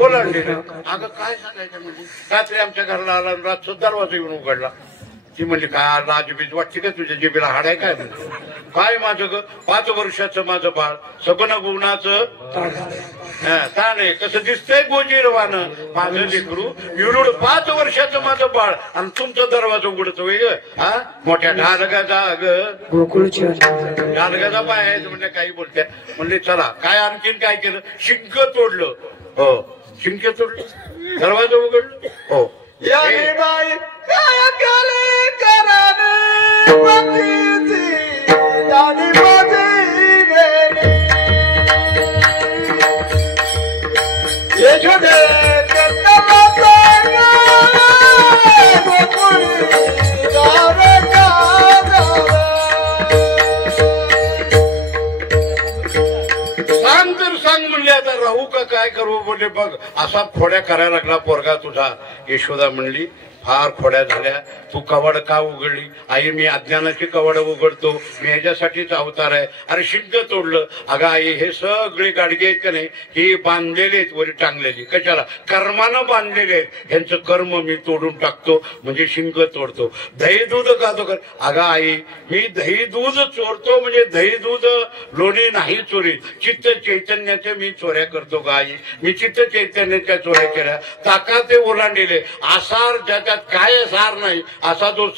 ओलांडले. अगं काय सांगायचं म्हणजे. रात्री आमच्या घरला आला, रातचा दरवाजा येऊन उघडला. ती म्हणली काय लाजबीज वाटते का तुझ्या जिबीला हाडाय काय म्हणजे. काय माझं ग 5 वर्षाचं माझं बाळ, सगुण गुणाचं ताण आहे, कसं दिसतंय गोजीरवानं माझं लेकरू विरुड 5 वर्षाचं माझं बाळ आणि तुमचा दरवाजा उघडतोय ग. हा मोठ्या ढालगाचा ग ढालगाचा पाय आहे म्हणजे काही बोलत्या. म्हणले चला काय आणखीन काय केलं. शिंक तोडलं. हो शिंक तोडलं, दरवाजा उघडलं. हो याने बाई काय केले कराने पतीची, याने माझी वेणी, यशोदे कृष्णाला सांगावे, गोकुळी राहावे गावे. सांग तर सांग म्हणले, आता राहू का काय करू बोलले. बघ असा खोड्या करायला लागला पोरगा तुझा. यशोदा म्हणली फार खोड्या झाल्या, तू कवाड का उघडली. आई मी अज्ञानाची कवाड उघडतो, मी ह्याच्यासाठीच अवतार आहे. अरे शिंक तोडलं. अगं आई हे सगळे गाडगे आहेत का नाही, ही बांधलेले आहेत वरी टांगलेली. कशाला, कर्मानं बांधलेले आहेत. ह्यांचं कर्म मी तोडून टाकतो म्हणजे शिंक तोडतो. दही दूध खातो कर. अगं आई मी दही दूध चोरतो म्हणजे दही दूध लोणी नाही चोरीत, चित्त चैतन्याच्या मी चोऱ्या करतो ग आई. मी चित्त चैतन्याच्या चोऱ्या केल्या, ताकाचे ओलांडले. आसार ज्याच्यात काय सार नाही असा तो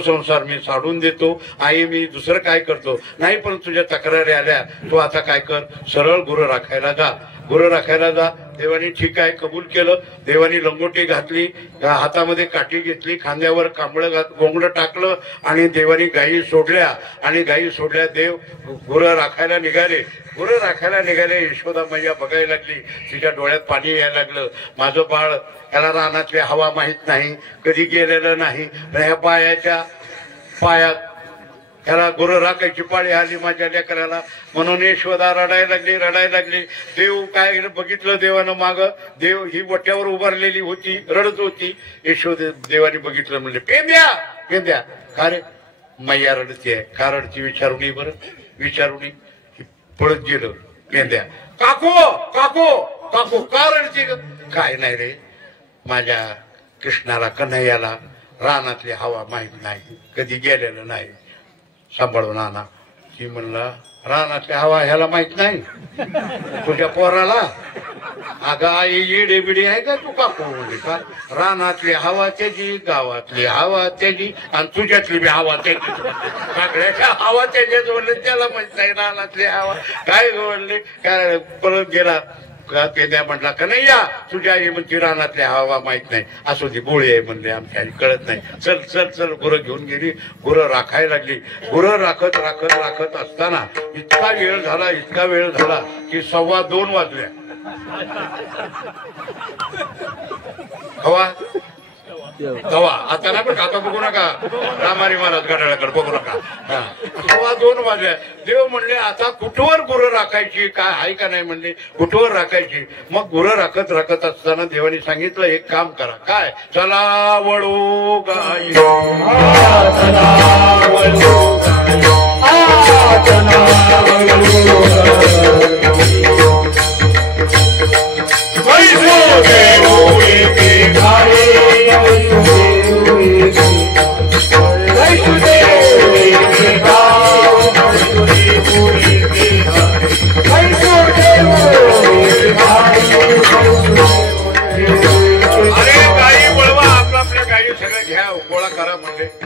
संसार मी साडून देतो. आई मी दुसरं काय करतो नाही, पण तुझ्या तक्रारी आल्या, तू आता काय कर, सरळ गुरु राखायला जा. गुरु राखायला जा. देवानी ठीक आहे कबूल केलं. देवानी लंगोटी घातली, हातामध्ये काठी घेतली, खांद्यावर कांबळं गोंगडं टाकलं आणि देवानी गायी सोडल्या. आणि गायी सोडल्या, देव गुरु राखायला निघाले. गुरु राखायला निघाले. यशोदा मैया बघायला लागली, तिच्या डोळ्यात पाणी यायला लागलं. माझं बाळ, याला रानातली हवा माहित नाही, कधी गेलेलं नाही, ह्या पायात ह्याला गुरु राखायची पाळी आली माझ्या लेकराला. म्हणून यशोदा रडायला लागली. देव काय बघितलं देवानं माग, देव ही वट्यावर उभारलेली होती, रडत होती. यशोदे देवाने बघितलं, म्हणले पेंद्या का रे मैया रडती आहे, का रडती विचारून बरं. विचारून पळत गेलो. पेंद्या काको का रडती ग. काय नाही रे, माझ्या कृष्णाला कन्हैयाला रानातली हवा माहित नाही, कधी गेलेलं नाही. सांभाळून आणा. ती म्हणला रानातली हवा ह्याला माहित नाही तुझ्या पोराला. अगं आई येडे बिडी आहे का तू काकू म्हणजे का? रानातली हवा त्याची, गावातली हवा त्याची, आणि तुझ्यातली बी हवा त्याची. सगळ्याच्या हवा त्याच्याच म्हणले, त्याला माहित नाही रानातली हवा काय म्हणले. काय पळत गेला का त्या म्हटला का नाही या तुझ्या आई म्हणते रानातली हवा माहित नाही. असो ती गोळी आहे म्हणले आमच्या आई कळत नाही. चल चल चल गुरं घेऊन गेली. गुरं राखायला लागली. गुरं राखत राखत राखत असताना इतका वेळ झाला की 2:15 वाजल्या. हवा तवा आता ना पण आता बघू नका. रामारी महाराज घड्याळाकडे बघू नका. 2:15 वाजल्या. देव म्हणले आता कुठवर गुरं राखायची काय आहे का नाही म्हणले. कुठवर राखायची. मग गुरं राखत राखत असताना देवाने सांगितलं एक काम करा. काय? चला वळू गाई, चला वळू गाई, चला वळू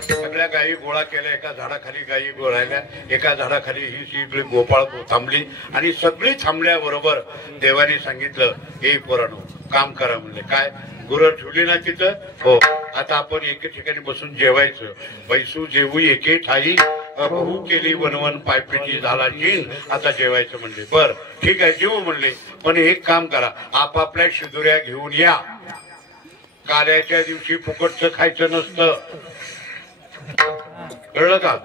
सगळ्या गायी गोळा केल्या. एका झाडाखाली गायी गोळायल्या. एका झाडाखाली ही सगळी गोपाळ थांबली आणि सगळी थांबल्याबरोबर देवाने सांगितलं हे पोरांनो काम करा म्हणले. काय? गुरं ठेवली ना तिथं. हो आता आपण एके ठिकाणी बसून जेवायचं. बैसू जेवू एके ठाई, बहू केली वनवन पायपिटी झाला जीन. आता जेवायचं म्हणले. बर ठीक आहे जेवू म्हणले. पण एक काम करा आपापल्या शिदुऱ्या घेऊन या. काल्याच्या दिवशी फुकटचं खायचं नसतं कळलं का?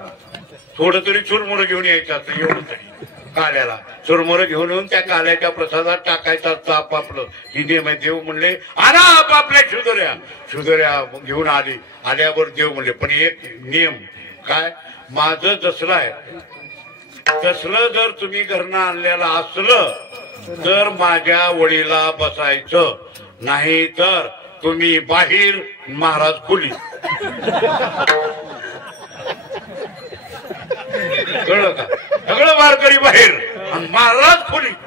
थोडं तरी चुरमुरं घेऊन यायचं असतं. एवढं तरी काल्याला चुरमुरं घेऊन येऊन त्या काल्याच्या प्रसादात टाकायचं असतं आपापलं. ही नियम आहे. देव म्हणले आणा आपापल्या शुदऱ्या घेऊन आली. आल्यावर देव म्हणले पण एक नियम काय? माझं जसलं आहे तसलं जर तुम्ही घरनं आणलेलं असलं तर माझ्या वडीला बसायचं, नाही तर तुम्ही बाहेर महाराज खोली. कळलं का? सगळं वारकरी बाहेर आणि महाराज खोली.